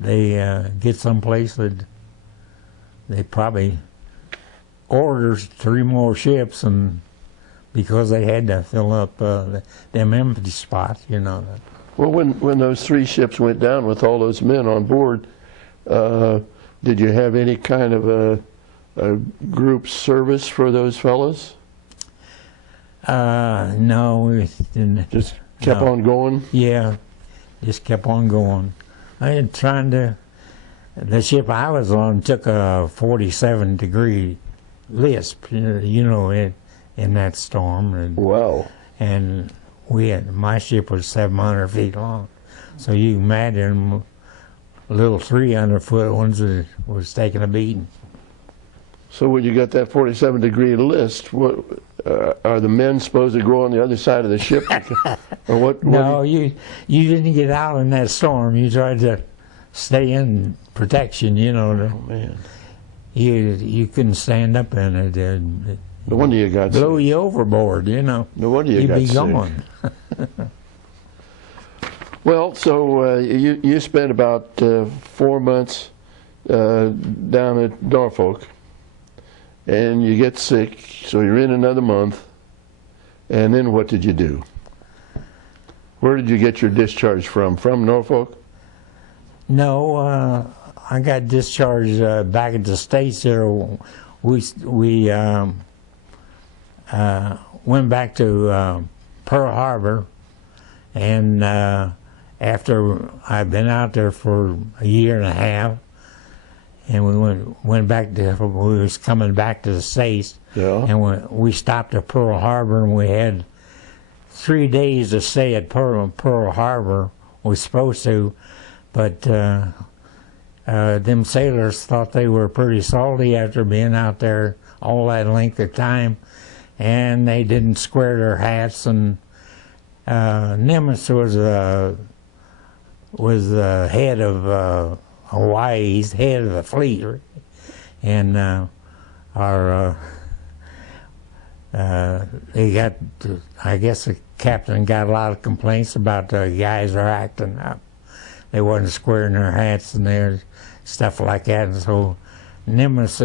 they get someplace that they probably ordered 3 more ships, and because they had to fill up them empty spots, you know. Well, when those 3 ships went down with all those men on board, did you have any kind of a group service for those fellows? No, we didn't. Just kept on going? Yeah, just kept on going. The ship I was on took a 47-degree lisp, in that storm. And, Wow. and my ship was 700 feet long. So you can imagine little 300-foot ones was taking a beating. So when you got that 47-degree list, what are the men supposed to go on the other side of the ship? Or what? No, you didn't get out in that storm. You tried to stay in protection, Oh, man. You couldn't stand up in it. No wonder you got blow sick. you overboard, No wonder you You'd got be sick. gone. Well, so you spent about 4 months down at Norfolk, and you get sick, so you're in another month, and then what did you do? Where did you get your discharge from? From Norfolk? No, I got discharged back at the States there. We went back to Pearl Harbor, and after I'd been out there for a year and a half, and we went back to, we was coming back to the States, Yeah. and we stopped at Pearl Harbor, and we had 3 days to stay at Pearl Harbor. We were supposed to, but them sailors thought they were pretty salty after being out there all that length of time, and they didn't square their hats. And Nimitz was the head of Hawaii. He's the head of the fleet, and they got. I guess the captain got a lot of complaints about the guys are acting up. They wasn't squaring their hats and their stuff like that, and so Nimitz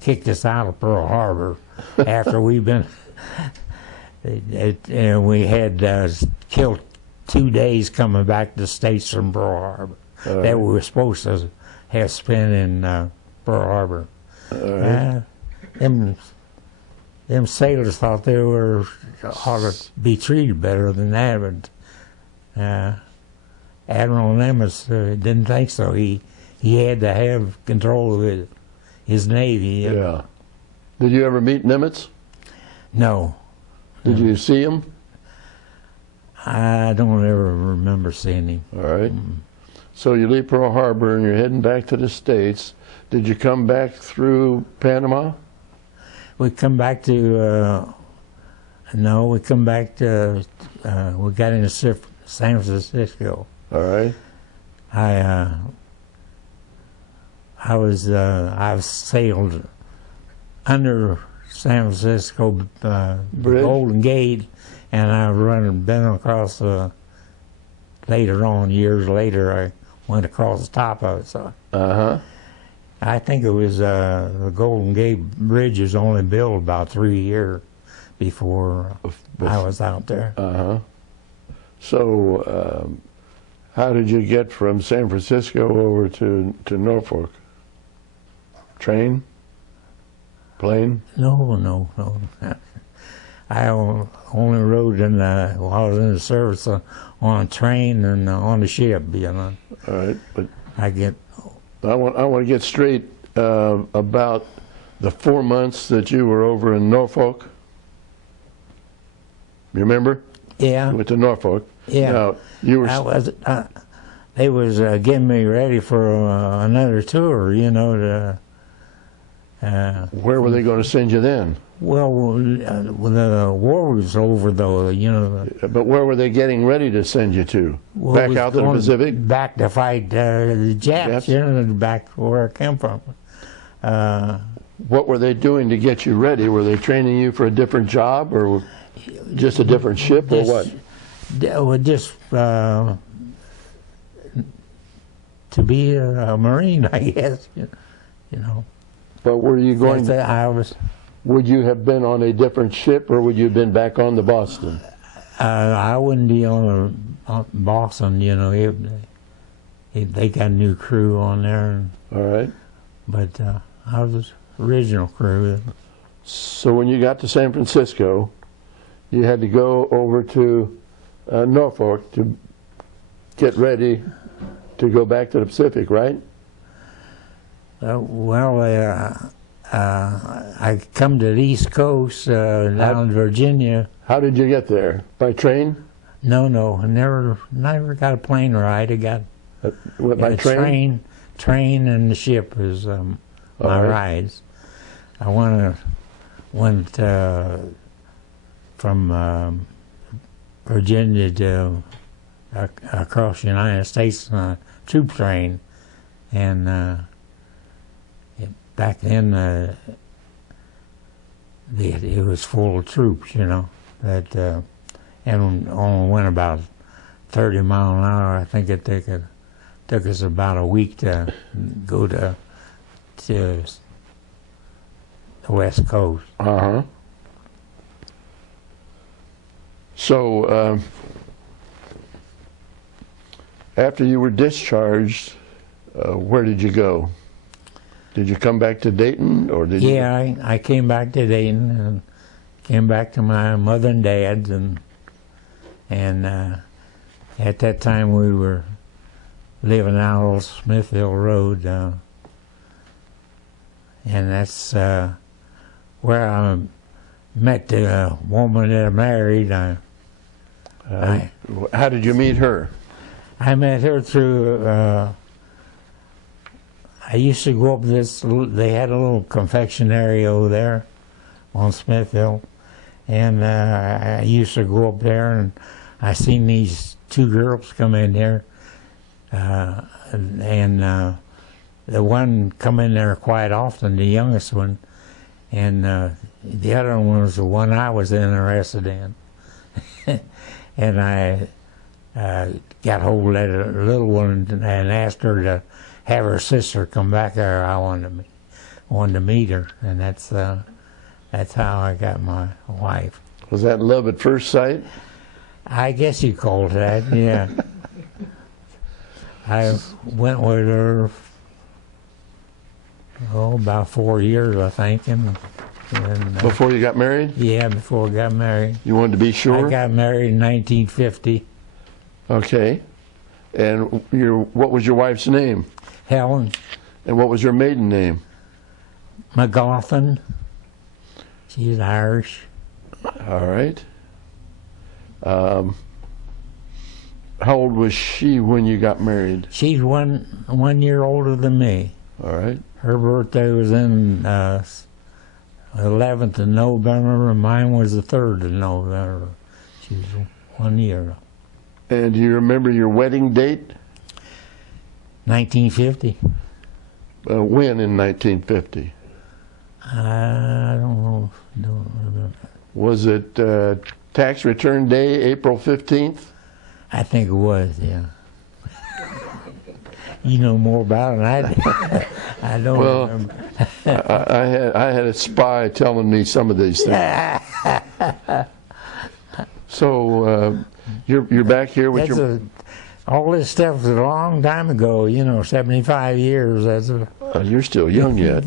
kicked us out of Pearl Harbor after we've been. We had killed 2 days coming back to the States from Pearl Harbor that we were supposed to have spent in Pearl Harbor. Them sailors thought they were ought to be treated better than that, but Admiral Nimitz didn't think so. He had to have control of his navy. Yeah. Did you ever meet Nimitz? No. Did you see him? I don't ever remember seeing him. All right. So you leave Pearl Harbor and you're heading back to the States. Did you come back through Panama? We come back to, no, we come back to, we got into San Francisco. All right. I've sailed under San Francisco Bridge? Golden Gate, and I've been across, later on, years later, I went across the top of it. So I think it was the Golden Gate Bridge was only built about 3 years before I was out there. So how did you get from San Francisco over to Norfolk? Train? Plane? No. I only rode while I was in the service on a train and on the ship. All right, but I want to get straight about the 4 months that you were over in Norfolk. You remember? Yeah. With the Norfolk. Yeah. Now, you were. They was getting me ready for another tour. Where were they going to send you then? Well, when the war was over, though, But where were they getting ready to send you to? well, Back was out to the going Pacific? back to fight the Japs, back where I came from. What were they doing to get you ready? Were they training you for a different job or just a different ship or what? Just to be a Marine, I guess. But were you going? Would you have been on a different ship, or would you have been back on the Boston? I wouldn't be on Boston. They got a new crew on there. All right. But I was original crew. So when you got to San Francisco, you had to go over to Norfolk to get ready to go back to the Pacific, right? I come to the East Coast down in Virginia. How did you get there? By train? No, I never got a plane ride. I got By train? Train and the ship is my rides. I went from Virginia to across the United States on a troop train, and back then it was full of troops, you know. That and only went about 30 miles an hour. I think it took us about a week to go to the West Coast. So after you were discharged, where did you go? Did you come back to Dayton, or did you? Yeah, I came back to Dayton and came back to my mother and dad's, and at that time we were living out on Smithville Road, and that's where I met the woman that I married. How did you meet her? I met her through. I used to go up this. They had a little confectionery over there on Smithville, and I used to go up there, and I seen these two girls come in there, and the one come in there quite often, the youngest one, and the other one was the one I was interested in, and I got hold of that little one and asked her to have her sister come back there. I wanted to meet her, and that's how I got my wife. Was that love at first sight? I guess you call it that, yeah. I went with her about 4 years, I think. And before you got married? Yeah, before I got married. You wanted to be sure? I got married in 1950. Okay. And what was your wife's name? Helen. And what was your maiden name? McLaughlin. She's Irish. All right. How old was she when you got married? She's one year older than me. All right. Her birthday was in 11th of November, and mine was the 3rd of November. She's 1 year. And do you remember your wedding date? 1950. When in 1950? I don't remember. Was it tax return day, April 15th? I think it was, yeah. You know more about it than I do. I don't remember. I had a spy telling me some of these things. So you're back here with all this stuff was a long time ago, 75 years. You're still young yet.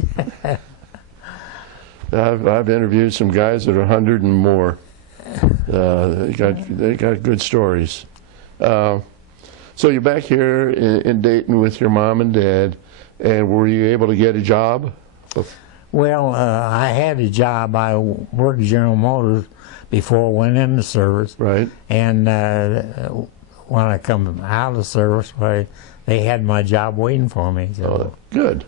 I've interviewed some guys that are 100 and more. They got good stories. So you're back here in Dayton with your mom and dad, and were you able to get a job? Well, I had a job. I worked at General Motors before I went into service. Right. And when I come out of the service, they had my job waiting for me. So, good.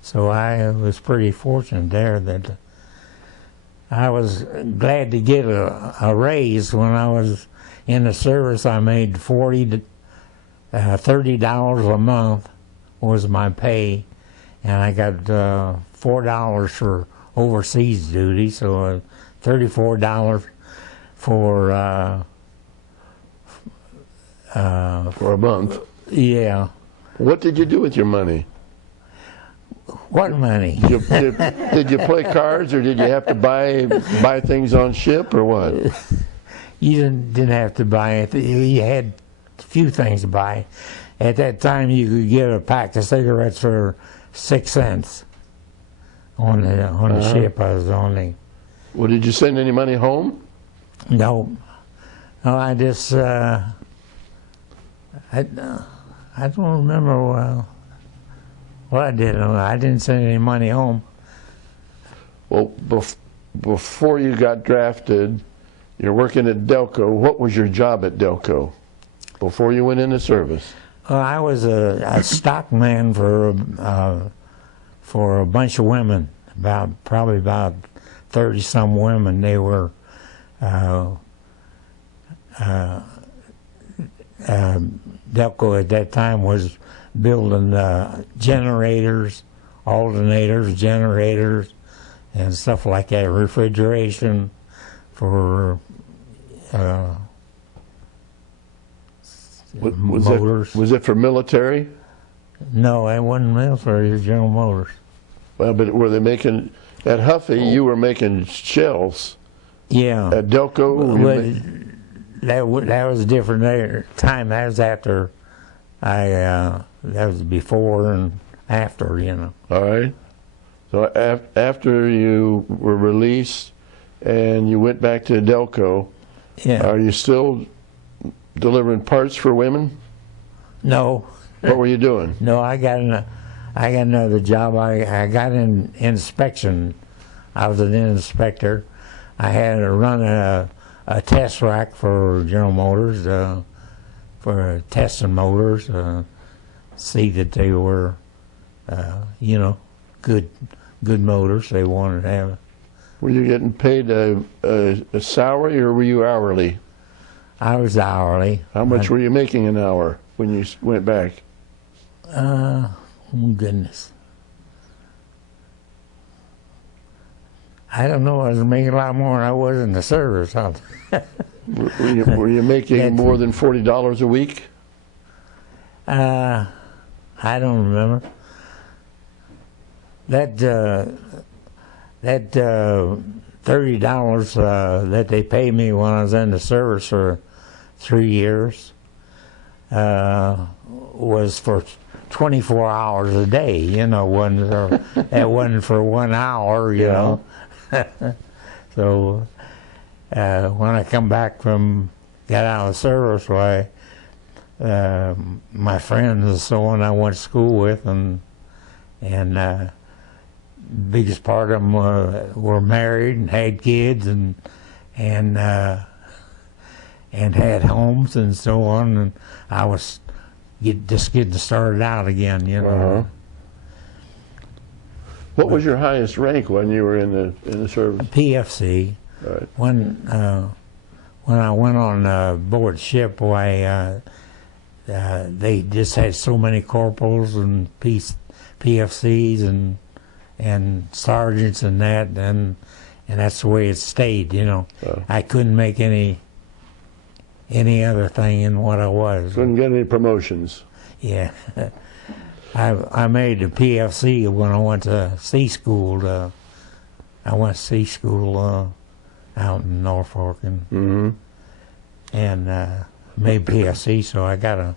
So I was pretty fortunate there that I was glad to get a raise. When I was in the service, I made $30 a month was my pay, and I got $4 for overseas duty, so $34 for a month. Yeah. What did you do with your money? What money? Did you play cards, or did you have to buy things on ship, or what? You didn't have to buy it. You had a few things to buy. At that time, you could get a pack of cigarettes for 6 cents on the ship I was on. Well, did you send any money home? No. No, I just I don't remember what I did. I didn't send any money home. Well, before you got drafted, you're working at Delco. What was your job at Delco before you went into service? Well, I was a stockman for a bunch of women, probably about 30-some women. They were Delco at that time was building generators, alternators, generators, and stuff like that, refrigeration for motors. Was it for military? No, it wasn't military, it was General Motors. Well, but were they making, at Huffy, you were making shells. Yeah. At Delco? That was a different time. That was after that was before and after, you know. All right. So after you were released and you went back to Delco, yeah. Are you still delivering parts for women? No. What were you doing? No, I got another job. I got in inspection. I was an inspector. I had to run a test rack for General Motors, for testing motors, see that they were, you know, good motors. They wanted to have. Were you getting paid a salary or were you hourly? I was hourly. How much were you making an hour when you went back? Oh, goodness. I don't know. I was making a lot more than I was in the service. Were you making more than $40 a week? I don't remember. That $30 that they paid me when I was in the service for 3 years was for 24 hours a day. You know, that wasn't for 1 hour. You know. So when I come back got out of the service, why my friends and so on I went to school with, and biggest part of them were married and had kids and had homes and so on, and I was just getting started out again, you know. Uh-huh. What was your highest rank when you were in the service? PFC. Right. When I went on board ship, why they just had so many corporals and PFCs and sergeants and that, and that's the way it stayed, you know. I couldn't make any other thing in what I was. Couldn't get any promotions. Yeah. I made the PFC when I went to sea school. I went to sea school out in Norfolk and made PFC, so I got a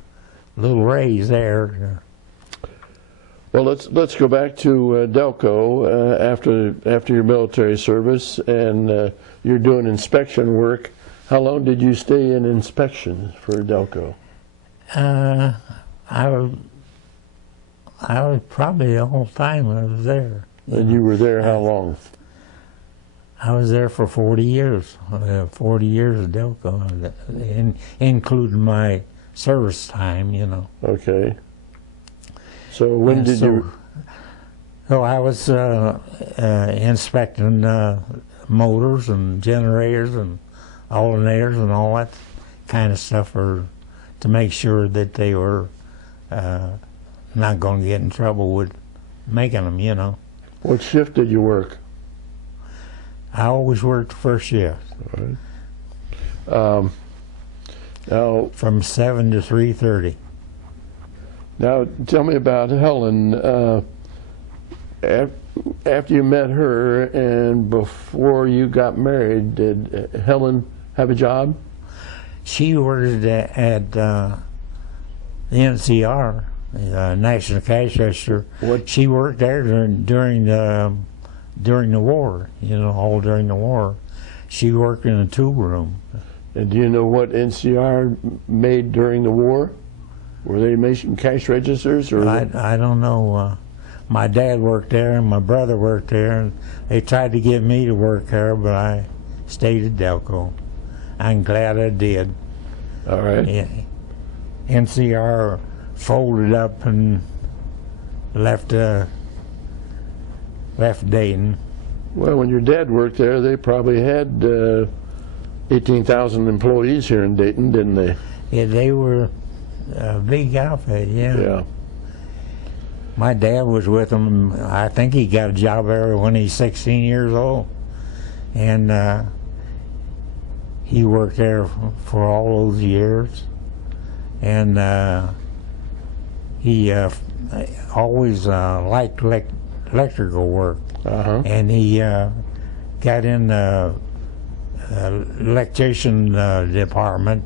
little raise there. Well, let's go back to Delco after your military service, and you're doing inspection work. How long did you stay in inspection for Delco? I was probably the whole time I was there. And you were there how long? I was there for 40 years. 40 years at Delco, including my service time, you know. Okay. So when did you... So I was inspecting motors and generators and alternators and all that kind of stuff to make sure that they were not going to get in trouble with making them, you know. What shift did you work? I always worked the first shift. All right. Now, from 7 to 3:30. Now, tell me about Helen. After you met her and before you got married, did Helen have a job? She worked at the NCR, National Cash Register. What? She worked there during the war. You know, all during the war. She worked in a tool room. And do you know what NCR made during the war? Were they making cash registers? Or I don't know. my dad worked there and my brother worked there, and they tried to get me to work there, but I stayed at Delco. I'm glad I did. All right. Yeah. NCR folded up and left Dayton. Well, when your dad worked there, they probably had 18,000 employees here in Dayton, didn't they? Yeah, they were a big outfit, yeah. Yeah. My dad was with them. I think he got a job there when he was 16 years old. And he worked there for all those years. And he always liked electrical work. Uh-huh. And he got in the electrician department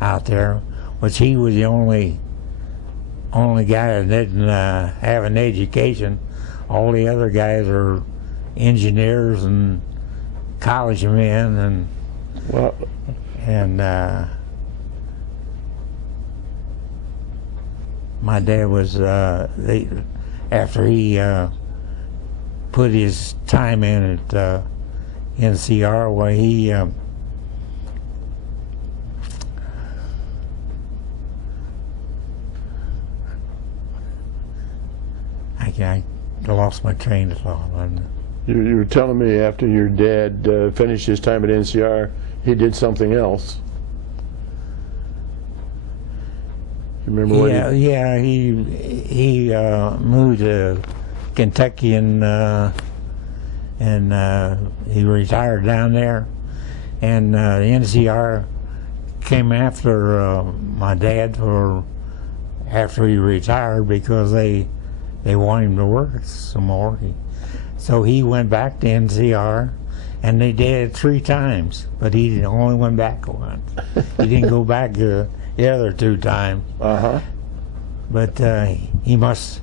out there, which he was the only guy that didn't have an education. All the other guys are engineers and college men, and Well, my dad was after he put his time in at NCR, well, he I lost my train of thought. you were telling me after your dad finished his time at NCR, he did something else. You remember what he moved to Kentucky and he retired down there, and the NCR came after my dad after he retired because they wanted him to work some more. So he went back to NCR, and they did it 3 times, but he only went back once. He didn't go back the other 2 times. Uh-huh. But he must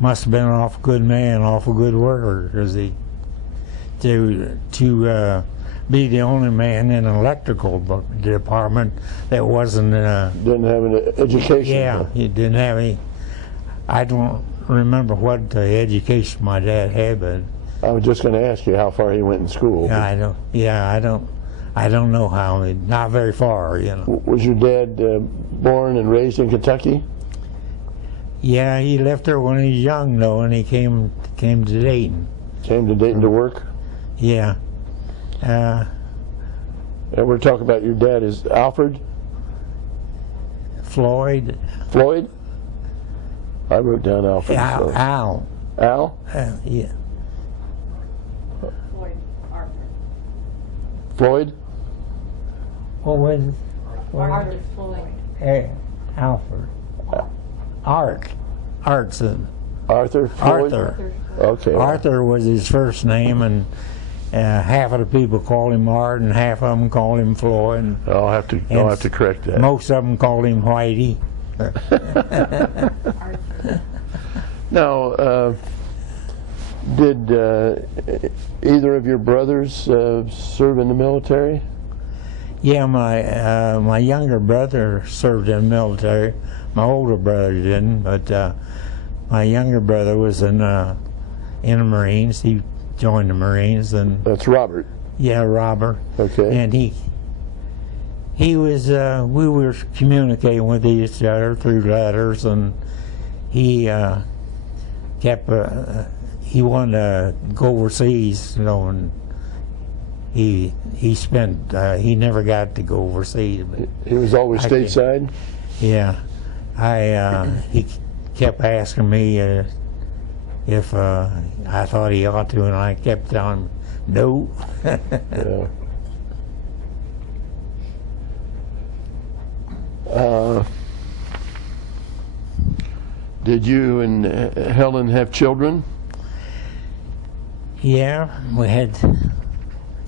have been an awful good man, awful good worker, because to be the only man in an electrical department that wasn't Didn't have an education. yeah, he didn't have any. I don't remember what education my dad had, but I was just going to ask you how far he went in school. yeah, I don't know how. Not very far, you know. Was your dad born and raised in Kentucky? Yeah, he left there when he was young, though, and he came to Dayton. Came to Dayton to work? Yeah. And we're talking about your dad is Alfred? Floyd. Floyd? I wrote down Alfred. So. Al. Al? Yeah. Floyd Arthur. Floyd? What was it? Arthur Floyd. Alfred. Art's Arthur Floyd? Arthur. Okay. Arthur was his first name, and half of the people called him Art, and half of them called him Floyd. I'll have to correct that. Most of them called him Whitey. Now, did either of your brothers serve in the military? Yeah, my younger brother served in the military. My older brother didn't, but my younger brother was in the Marines. He joined the Marines, and That's Robert. yeah, Robert. Okay. And he was we were communicating with each other through letters, and he kept he wanted to go overseas, you know, and he spent he never got to go overseas, but He was always I can't- stateside? yeah, he kept asking me if I thought he ought to, and I kept telling him no. Yeah. Did you and Helen have children? Yeah, we had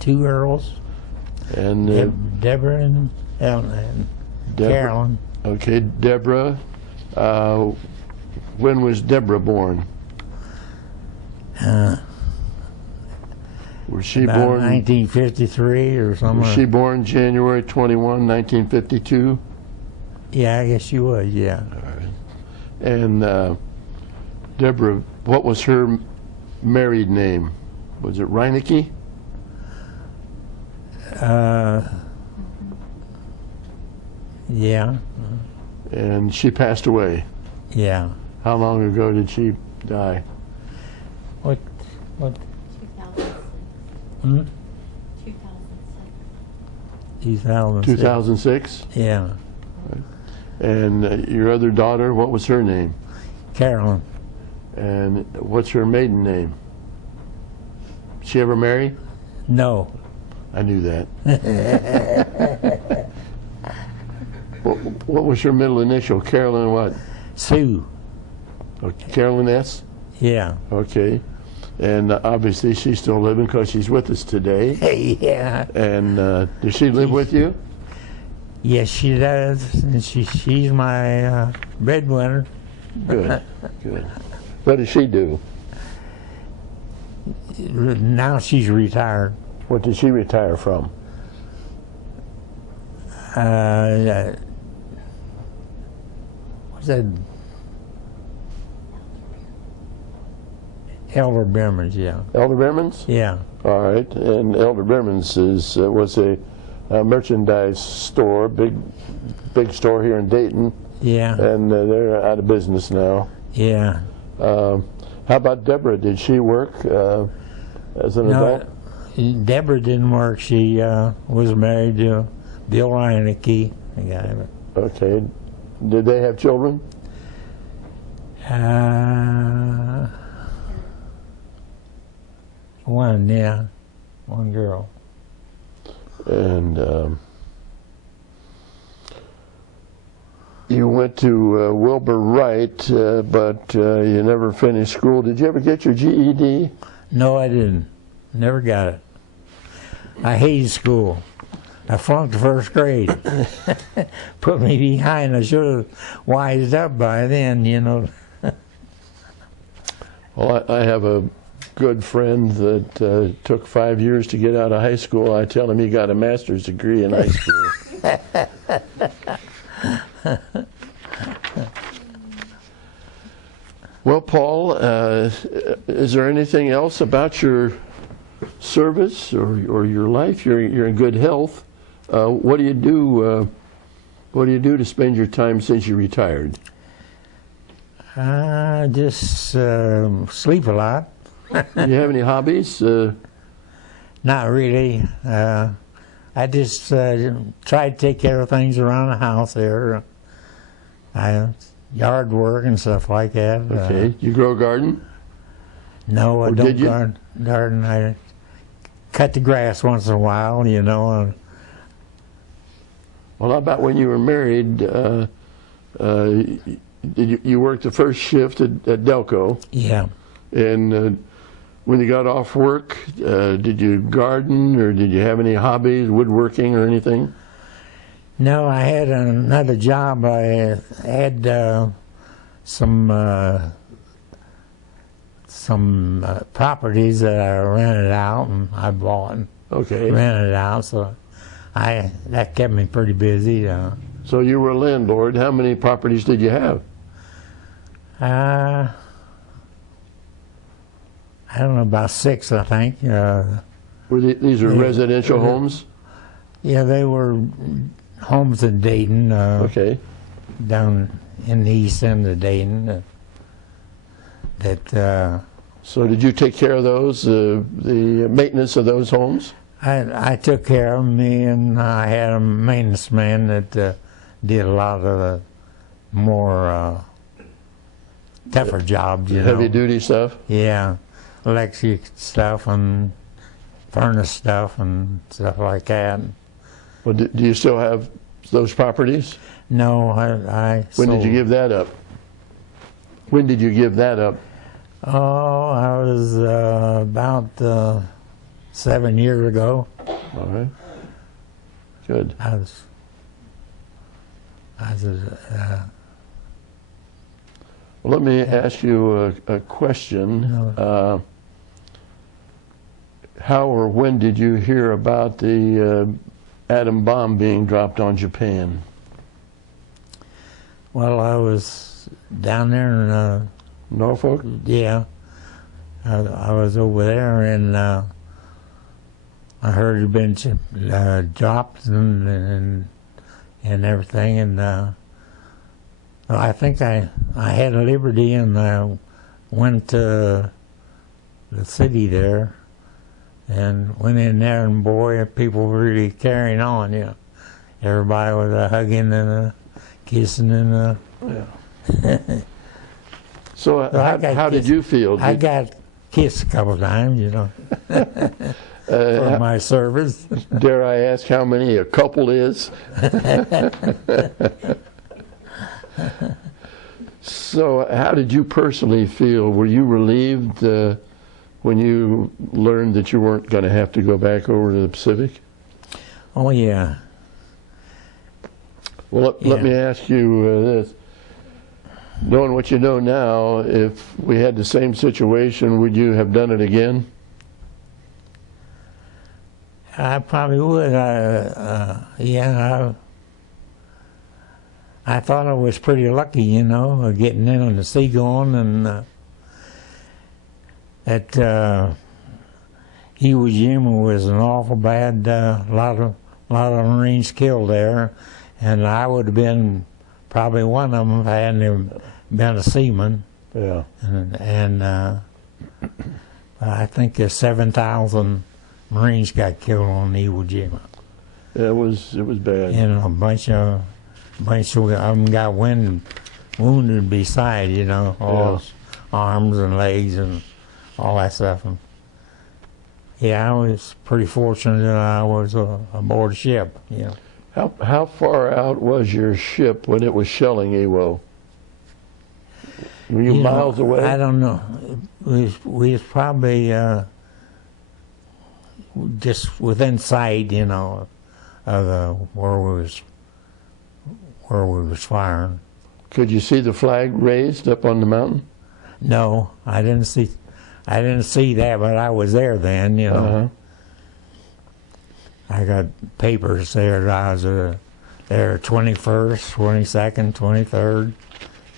2 girls, And Deborah and Ellen and Deborah- Carolyn. Okay, Deborah. When was Deborah born? Was she About born? 1953 or something. Was she born January 21, 1952? Yeah, I guess she was. Yeah. And Deborah, what was her married name? Was it Reinecke? Yeah, And she passed away. yeah. How long ago did she die? What? 2006. Hmm? 2006. 2006? Yeah, And your other daughter, what was her name? Carolyn. And what's her maiden name? She ever marry? No, I knew that. What was her middle initial? Carolyn what? Sue. Oh, Carolyn S? Yeah. Okay. And obviously she's still living because she's with us today. Yeah. And does she live with you? Yes, she does. And she's my breadwinner. Good, good. What does she do? Now she's retired. What did she retire from? What's that? Elder Behrman's, yeah. Elder Behrman's? Yeah. All right. And Elder Behrman's was a merchandise store, big store here in Dayton, Yeah. and they're out of business now. Yeah. How about Deborah? Did she work as an adult? Deborah didn't work. She was married to Bill Reinecke, the guy. Okay. Did they have children? One, yeah. One girl. And you went to Wilbur Wright, but you never finished school. Did you ever get your GED? No, I didn't. Never got it. I hated school. I flunked the first grade. Put me behind. I should have wised up by then, you know. Well, I have a good friend that took 5 years to get out of high school. I tell him he got a master's degree in high school. Well, Paul, is there anything else about your service or your life? You're in good health. What do you do? What do you do to spend your time since you retired? I just sleep a lot. Do you have any hobbies? Not really. I just try to take care of things around the house there. Yard work and stuff like that. Okay. You grow a garden? No, I Or don't did you? garden. I cut the grass once in a while, you know. Well, how about when you were married? Did you worked the first shift at Delco? Yeah. And when you got off work, did you garden or did you have any hobbies, woodworking or anything? No, I had another job. I had some properties that I rented out and I bought and Okay. rented out, so that kept me pretty busy. So you were a landlord. How many properties did you have? I don't know, about 6, I think. These are Yeah. residential homes? Yeah, they were homes in Dayton, Okay. down in the east end of Dayton. So did you take care of those, the maintenance of those homes? I took care of them. Me and I had a maintenance man that did a lot of the more tougher jobs, you know. Heavy duty stuff? Yeah, electric stuff and furnace stuff and stuff like that. Well, do you still have those properties? No, I When did you sold. give that up? When did you give that up? Oh, I was about 7 years ago. All right. Good. I was Well, let me ask you a question. How or when did you hear about the atom bomb being dropped on Japan? well, I was down there in Norfolk? Yeah. I was over there, and I heard it had been dropped and everything, and I think I had a liberty and went to the city there and went in there, and boy, people were really carrying on, you know. Everybody was hugging and kissing and Yeah. So how did you feel? I got kissed a couple of times, you know, for my service. Dare I ask how many a couple is? So how did you personally feel? Were you relieved when you learned that you weren't going to have to go back over to the Pacific? Oh, yeah. Well, let me ask you this. Knowing what you know now, if we had the same situation, would you have done it again? I probably would. Yeah, I thought I was pretty lucky, you know, getting in on the Seagoing, and that Iwo Jima was an awful bad. Lot of Marines killed there, and I would have been probably one of them if I hadn't been a seaman. Yeah. And I think there's 7,000 Marines got killed on Iwo Jima. It was bad. And a bunch of them got wounded beside, you know, all arms and legs and all that stuff. And yeah, I was pretty fortunate that I was aboard a ship, you know. How far out was your ship when it was shelling Iwo? Were you miles away? I don't know. We was probably just within sight, you know, of where we was firing. Could you see the flag raised up on the mountain? No, I didn't see that, but I was there then, you know. Uh-huh. I got papers there that I was there 21st, 22nd, 23rd,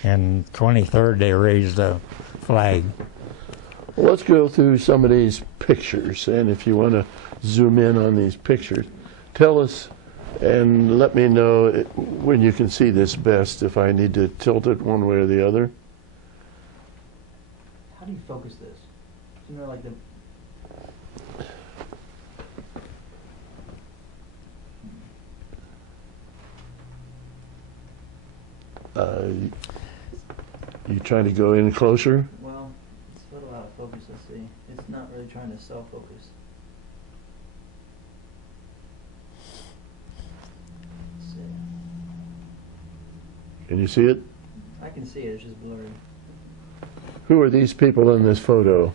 and 23rd they raised the flag. Well, let's go through some of these pictures, and if you want to zoom in on these pictures, tell us and let me know when you can see this best, if I need to tilt it one way or the other. How do you focus this? Isn't there like the... You trying to go in closer? Well, it's a little out of focus, let's see. It's not really trying to self-focus. Let's see. Can you see it? I can see it, it's just blurry. Who are these people in this photo?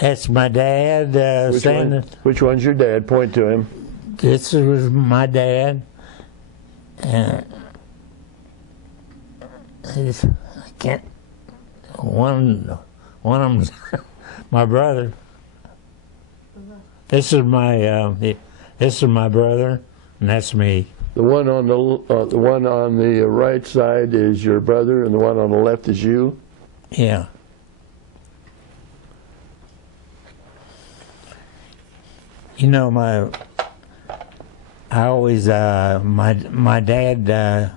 That's my dad standing. Which one's your dad? Point to him. This was my dad. And I can't. One of them's my brother. This is my brother, and that's me. The one on the right side is your brother, and the one on the left is you. Yeah. You know, my dad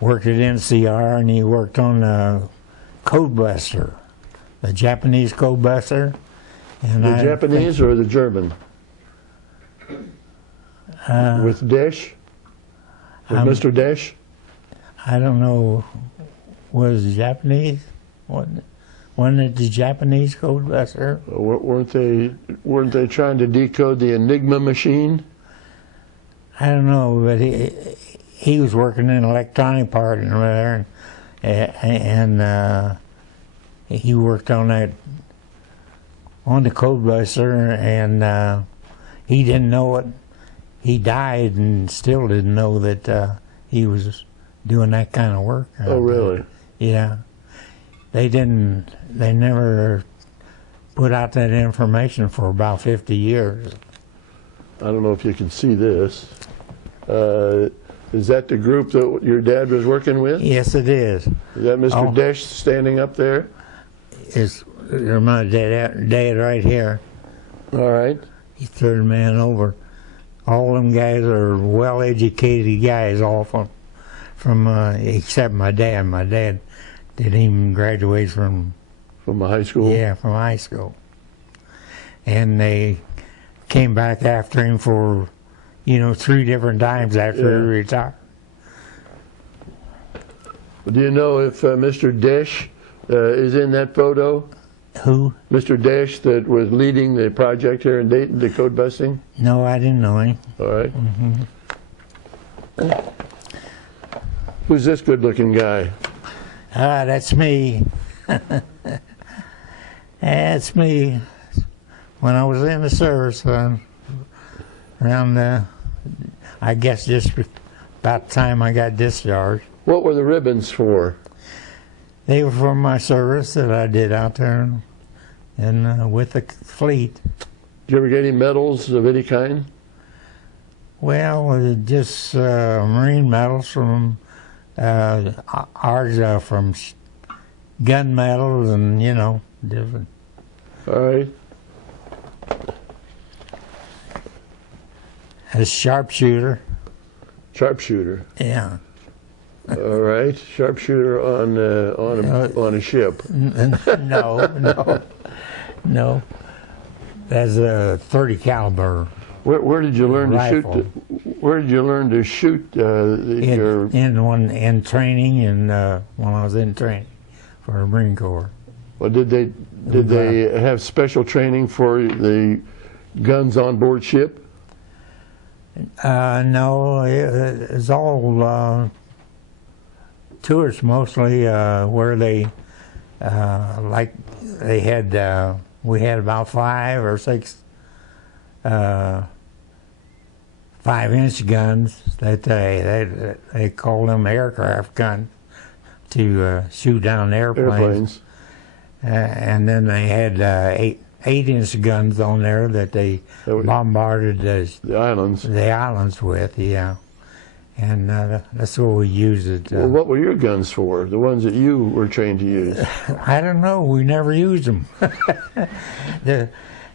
worked at NCR, and he worked on the Code Buster, the Japanese Code Buster. And The Japanese or the German? With Desch? With Mr. Desch? I don't know. Was it Japanese? Wasn't it the Japanese Code Buster? Weren't they trying to decode the Enigma machine? I don't know, but he was working in electronic part and there, and he worked on the Code Buster, and he didn't know it. He died and still didn't know that he was doing that kind of work. Oh, really? Yeah. They never put out that information for about 50 years. I don't know if you can see this. Is that the group that your dad was working with? Yes, it is. Is that Mr. Oh. Desch standing up there? It's my dad right here. All right. He's third man over. All them guys are well-educated guys, all from except my dad. My dad didn't even graduate from From a high school? from high school. And they came back after him for, 3 different times after he retired. Do you know if Mr. Desch is in that photo? Who? Mr. Desch that was leading the project here in Dayton, the code busting? No, I didn't know him. All right. Who's this good-looking guy? That's me. That's me. When I was in the service, around I guess just about the time I got discharged. What were the ribbons for? They were from my service that I did out there and with the fleet. Did you ever get any medals of any kind? Well, just Marine medals from ours from gun medals and different. All right. A sharpshooter. Sharpshooter. Yeah. All right. Sharpshooter on a ship. No. That's a .30 caliber. Where did you learn rifle. to shoot? Where did you learn to shoot your? In training and when I was in training for the Marine Corps. Well, did they have special training for the guns on board ship? No, it's all tours mostly where they we had about 5 or 6 5-inch guns that they call them aircraft guns to shoot down airplanes. And then they had 8-inch guns on there that they bombarded the islands with, yeah. And that's what we used it. Well, what were your guns for? The ones that you were trained to use? I don't know. We never used them.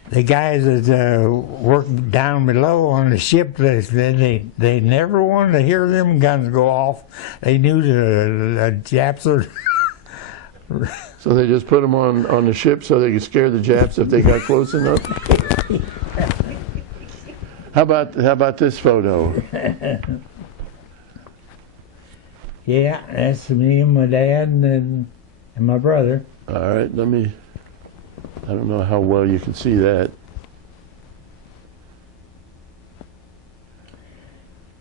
The guys that worked down below on the ship, they never wanted to hear them guns go off. They knew the Japs were. So they just put them on the ship so they could scare the Japs if they got close enough? How about this photo? Yeah, that's me and my dad and my brother. All right, I don't know how well you can see that.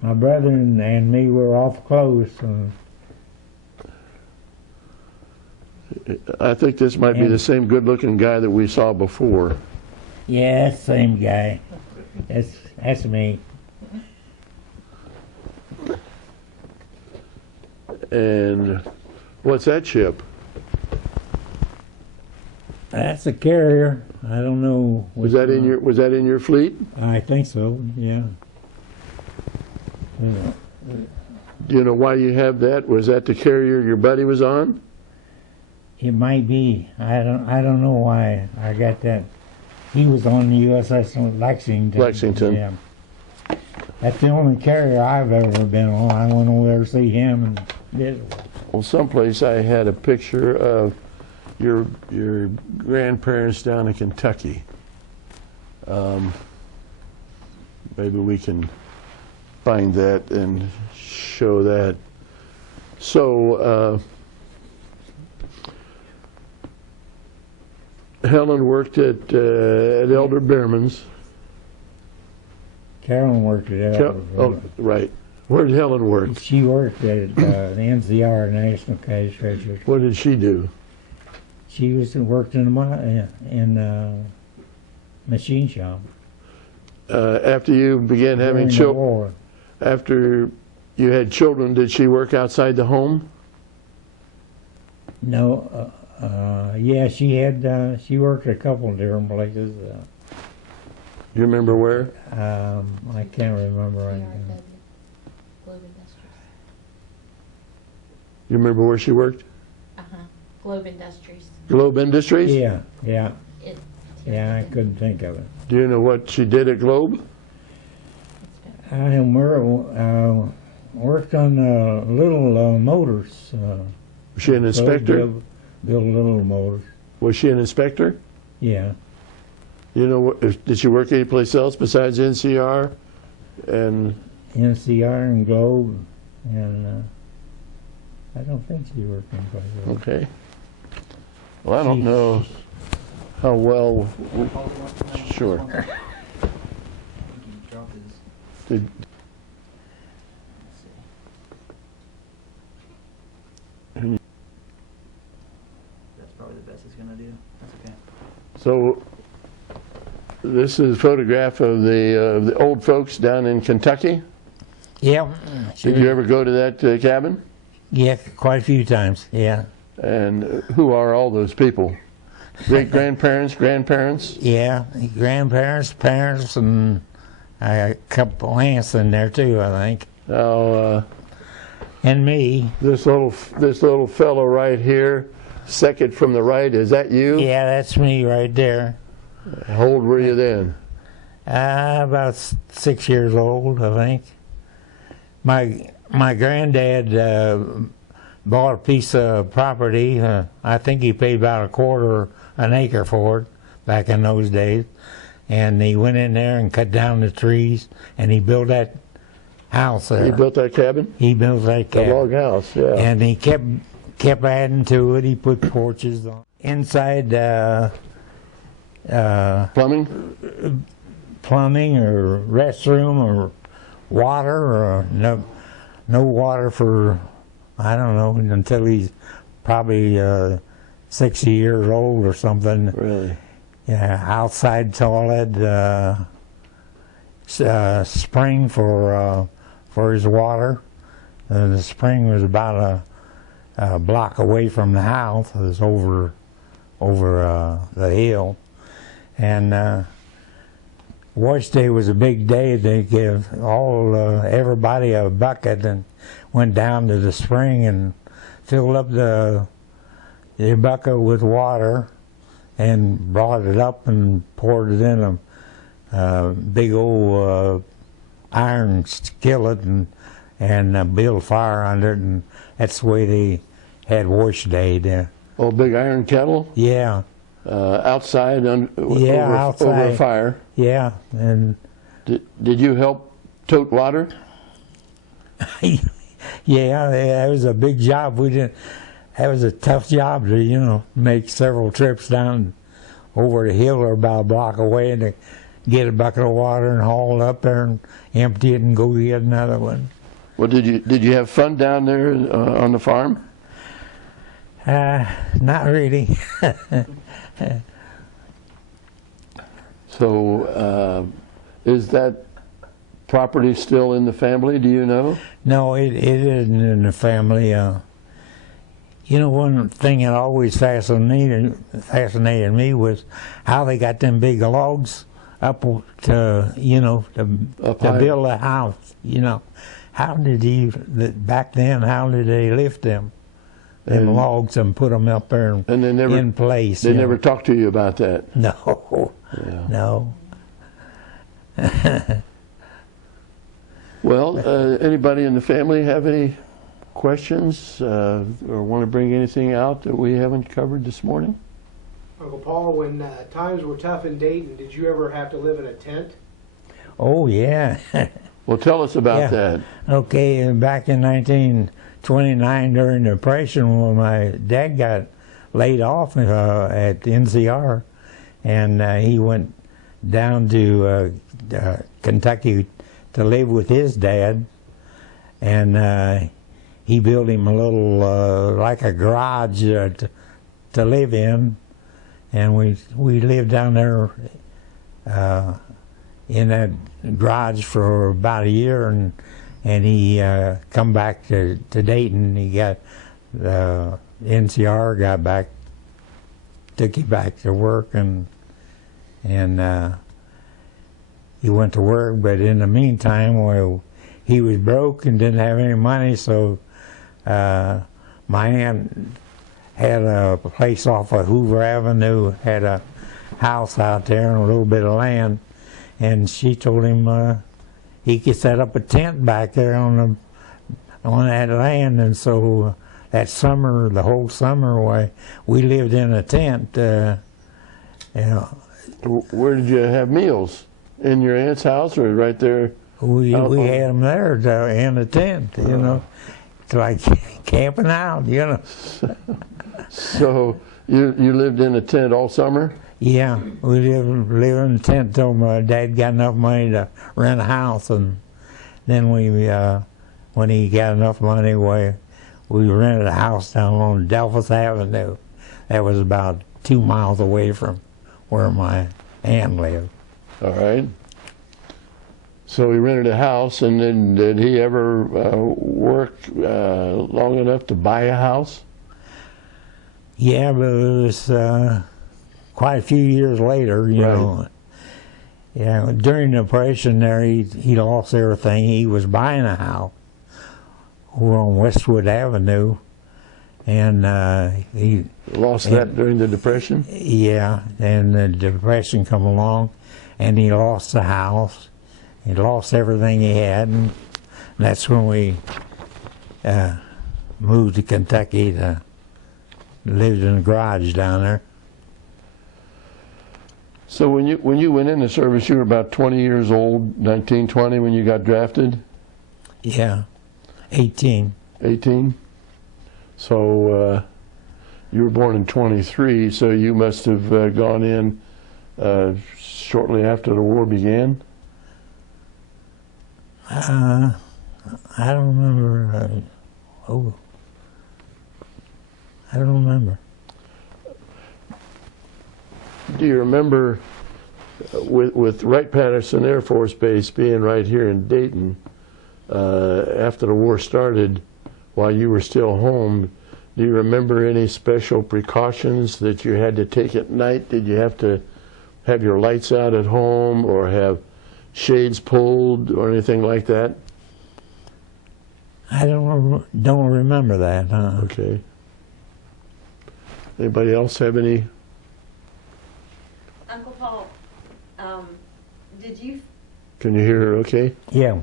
My brother and me were off close. I think this might be the same good-looking guy that we saw before. Yeah, that's the same guy. That's me. And what's that ship? That's a carrier. I don't know. Was that in your fleet? I think so. Yeah. Do you know why you have that? Was that the carrier your buddy was on? It might be. I don't know why I got that. He was on the USS Lexington. Lexington. Yeah. That's the only carrier I've ever been on. I went over there to see him and did it. Well, someplace I had a picture of your grandparents down in Kentucky. Maybe we can find that and show that. So Helen worked at Elder Behrman's. Carolyn worked at Elder. Oh, right. Where did Helen work? She worked at the NCR, National Cash Register. What did she do? She worked in a machine shop. After you began having children, after you had children, did she work outside the home? No. Yeah, she worked at a couple of different places. You remember where? I can't remember right now. You remember where she worked? Globe Industries. Globe Industries? Yeah, yeah, It, yeah. I couldn't think of it. Do you know what she did at Globe? I worked on little motors. Was she an inspector? Build little motors. Was she an inspector? Yeah. You know, did she work anyplace else besides NCR? And NCR and Globe, and I don't think she worked in quite well. okay. Well, I don't know how well. Sure. I think he dropped his. Did, Let's see. That's probably the best it's gonna do. That's okay. so this is a photograph of the old folks down in Kentucky. Yeah. Did you ever go to that cabin? Yeah, quite a few times. Yeah. And who are all those people? Great grandparents, grandparents? Yeah, grandparents, parents, and a couple aunts in there too, I think. Now, And me. this little fellow right here, second from the right, is that you? Yeah, that's me right there. How old were you then? About 6 years old, I think. My granddad bought a piece of property. I think he paid about a quarter an acre for it back in those days. And he went in there and cut down the trees, and he built that house there. You built that cabin? He built that The cabin. log house, yeah. And he kept adding to it. He put porches on. Inside Plumbing? plumbing or restroom or water or no water for, I don't know, until he's probably 60 years old or something. Really? Yeah, outside toilet, spring for his water. The spring was about a block away from the house. It was over the hill, and wash day was a big day. They give everybody a bucket and went down to the spring and filled up the bucket with water and brought it up and poured it in a big old iron skillet and built fire under it, and that's the way they had wash day there. Oh, big iron kettle? Yeah, Outside outside. over a fire. yeah, and Did you help tote water? yeah, that was a big job. That was a tough job to, make several trips down over the hill or about a block away and to get a bucket of water and haul it up there and empty it and go get another one. Well, did you have fun down there on the farm? Not really. So, is that property still in the family? Do you know? No, it isn't in the family. One thing that always fascinated me was how they got them big logs up to high. build a house. How did back then? How did they lift them logs and put them up there And they never in place? They never talked to you about that. No, Yeah. no. Well, anybody in the family have any questions or want to bring anything out that we haven't covered this morning? Uncle Paul, when times were tough in Dayton, did you ever have to live in a tent? Oh yeah. Well, tell us about Yeah. that. Okay, back in 1929 during the Depression, when my dad got laid off at NCR, and he went down to Kentucky to live with his dad, and he built him a little, like a garage to live in, and we lived down there in that garage for about a year, and he come back to Dayton. He got NCR got back, took him back to work, and he went to work. But in the meantime, well, he was broke and didn't have any money, so my aunt had a place off of Hoover Avenue, had a house out there and a little bit of land, and she told him he could set up a tent back there on that land. And so that summer, the whole summer, we lived in a tent. You know, Where did you have meals? In your aunt's house or right there? we had them there in a tent. You know, it's like camping out. You know. So you lived in a tent all summer? Yeah, we lived in a tent till my dad got enough money to rent a house, and then when he got enough money, we rented a house down on Delphus Avenue. That was about 2 miles away from where my aunt lived. All right. So he rented a house, and then did he ever work long enough to buy a house? Yeah, but it was quite a few years later, you know. Yeah, during the Depression there, he lost everything. He was buying a house over on Westwood Avenue, and he Lost that during the Depression? Yeah, and the Depression come along, and he lost the house. He lost everything he had, and that's when we moved to Kentucky to lived in a garage down there. So when you went in the service, you were about 20 years old, 19, 20 when you got drafted? Yeah, 18. 18? So you were born in 23, so you must have gone in shortly after the war began? I don't remember. I don't remember. Do you remember with Wright-Patterson Air Force Base being right here in Dayton, after the war started, while you were still home, do you remember any special precautions that you had to take at night? Did you have to have your lights out at home or have shades pulled or anything like that? I don't remember that. Okay. Anybody else have any? Uncle Paul, did you, Can you hear her okay? Yeah.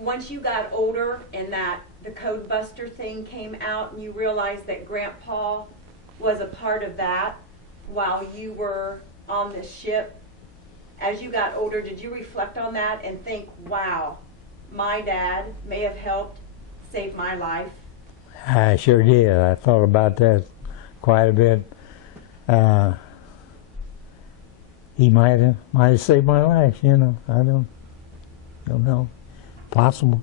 once you got older and that the Code Buster thing came out and you realized that Grandpa was a part of that while you were on the ship, as you got older, did you reflect on that and think, wow, my dad may have helped save my life? I sure did. I thought about that quite a bit. He might have saved my life, you know. I don't know. Possible.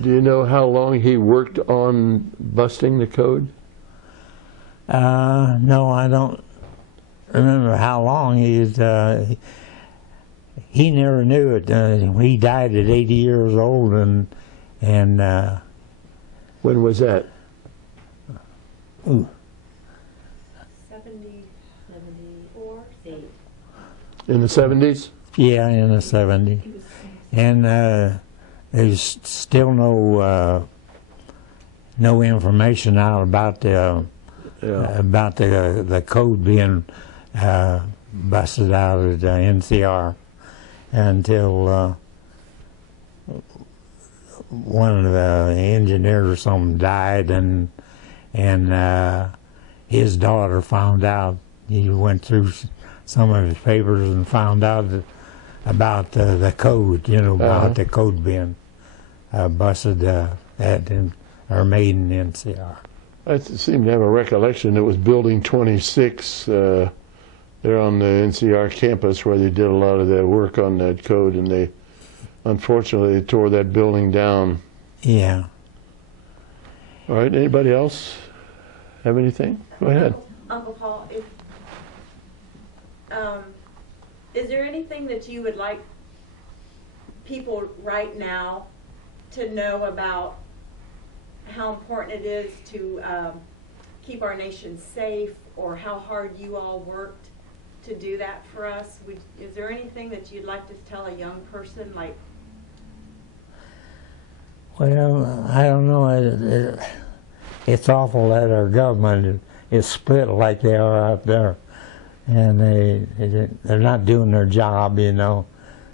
Do you know how long he worked on busting the code? No, I don't remember how long he never knew it. He died at 80 years old, and When was that? 70, 74, 8. In the 70s? yeah, in the 70s. And there's still no information out about the code being busted out at NCR until one of the engineers or something died, and his daughter found out. He went through some of his papers and found out about the code, you know, about the code being busted or made in NCR. I seem to have a recollection it was Building 26 there on the NCR campus where they did a lot of that work on that code, and they unfortunately tore that building down. Yeah. All right, anybody else have anything? Go ahead. Uncle Paul, is there anything that you would like people right now to know about how important it is to keep our nation safe, or how hard you all worked to do that for us? Is there anything that you'd like to tell a young person, like? Well, I don't know. It's awful that our government is split like they are out there, and they're not doing their job. You know,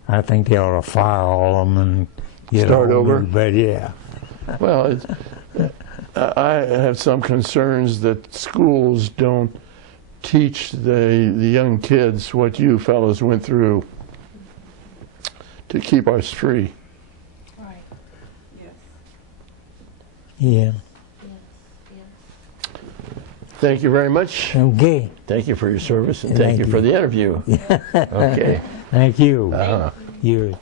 I think they ought to fire all of them and get Start over? But yeah, Well, I have some concerns that schools don't teach the young kids what you fellows went through to keep us free. Right. Yes. yeah. Thank you very much. Okay. Thank you for your service, and Thank thank you for you. the interview. Okay. Thank you. Uh-huh. You.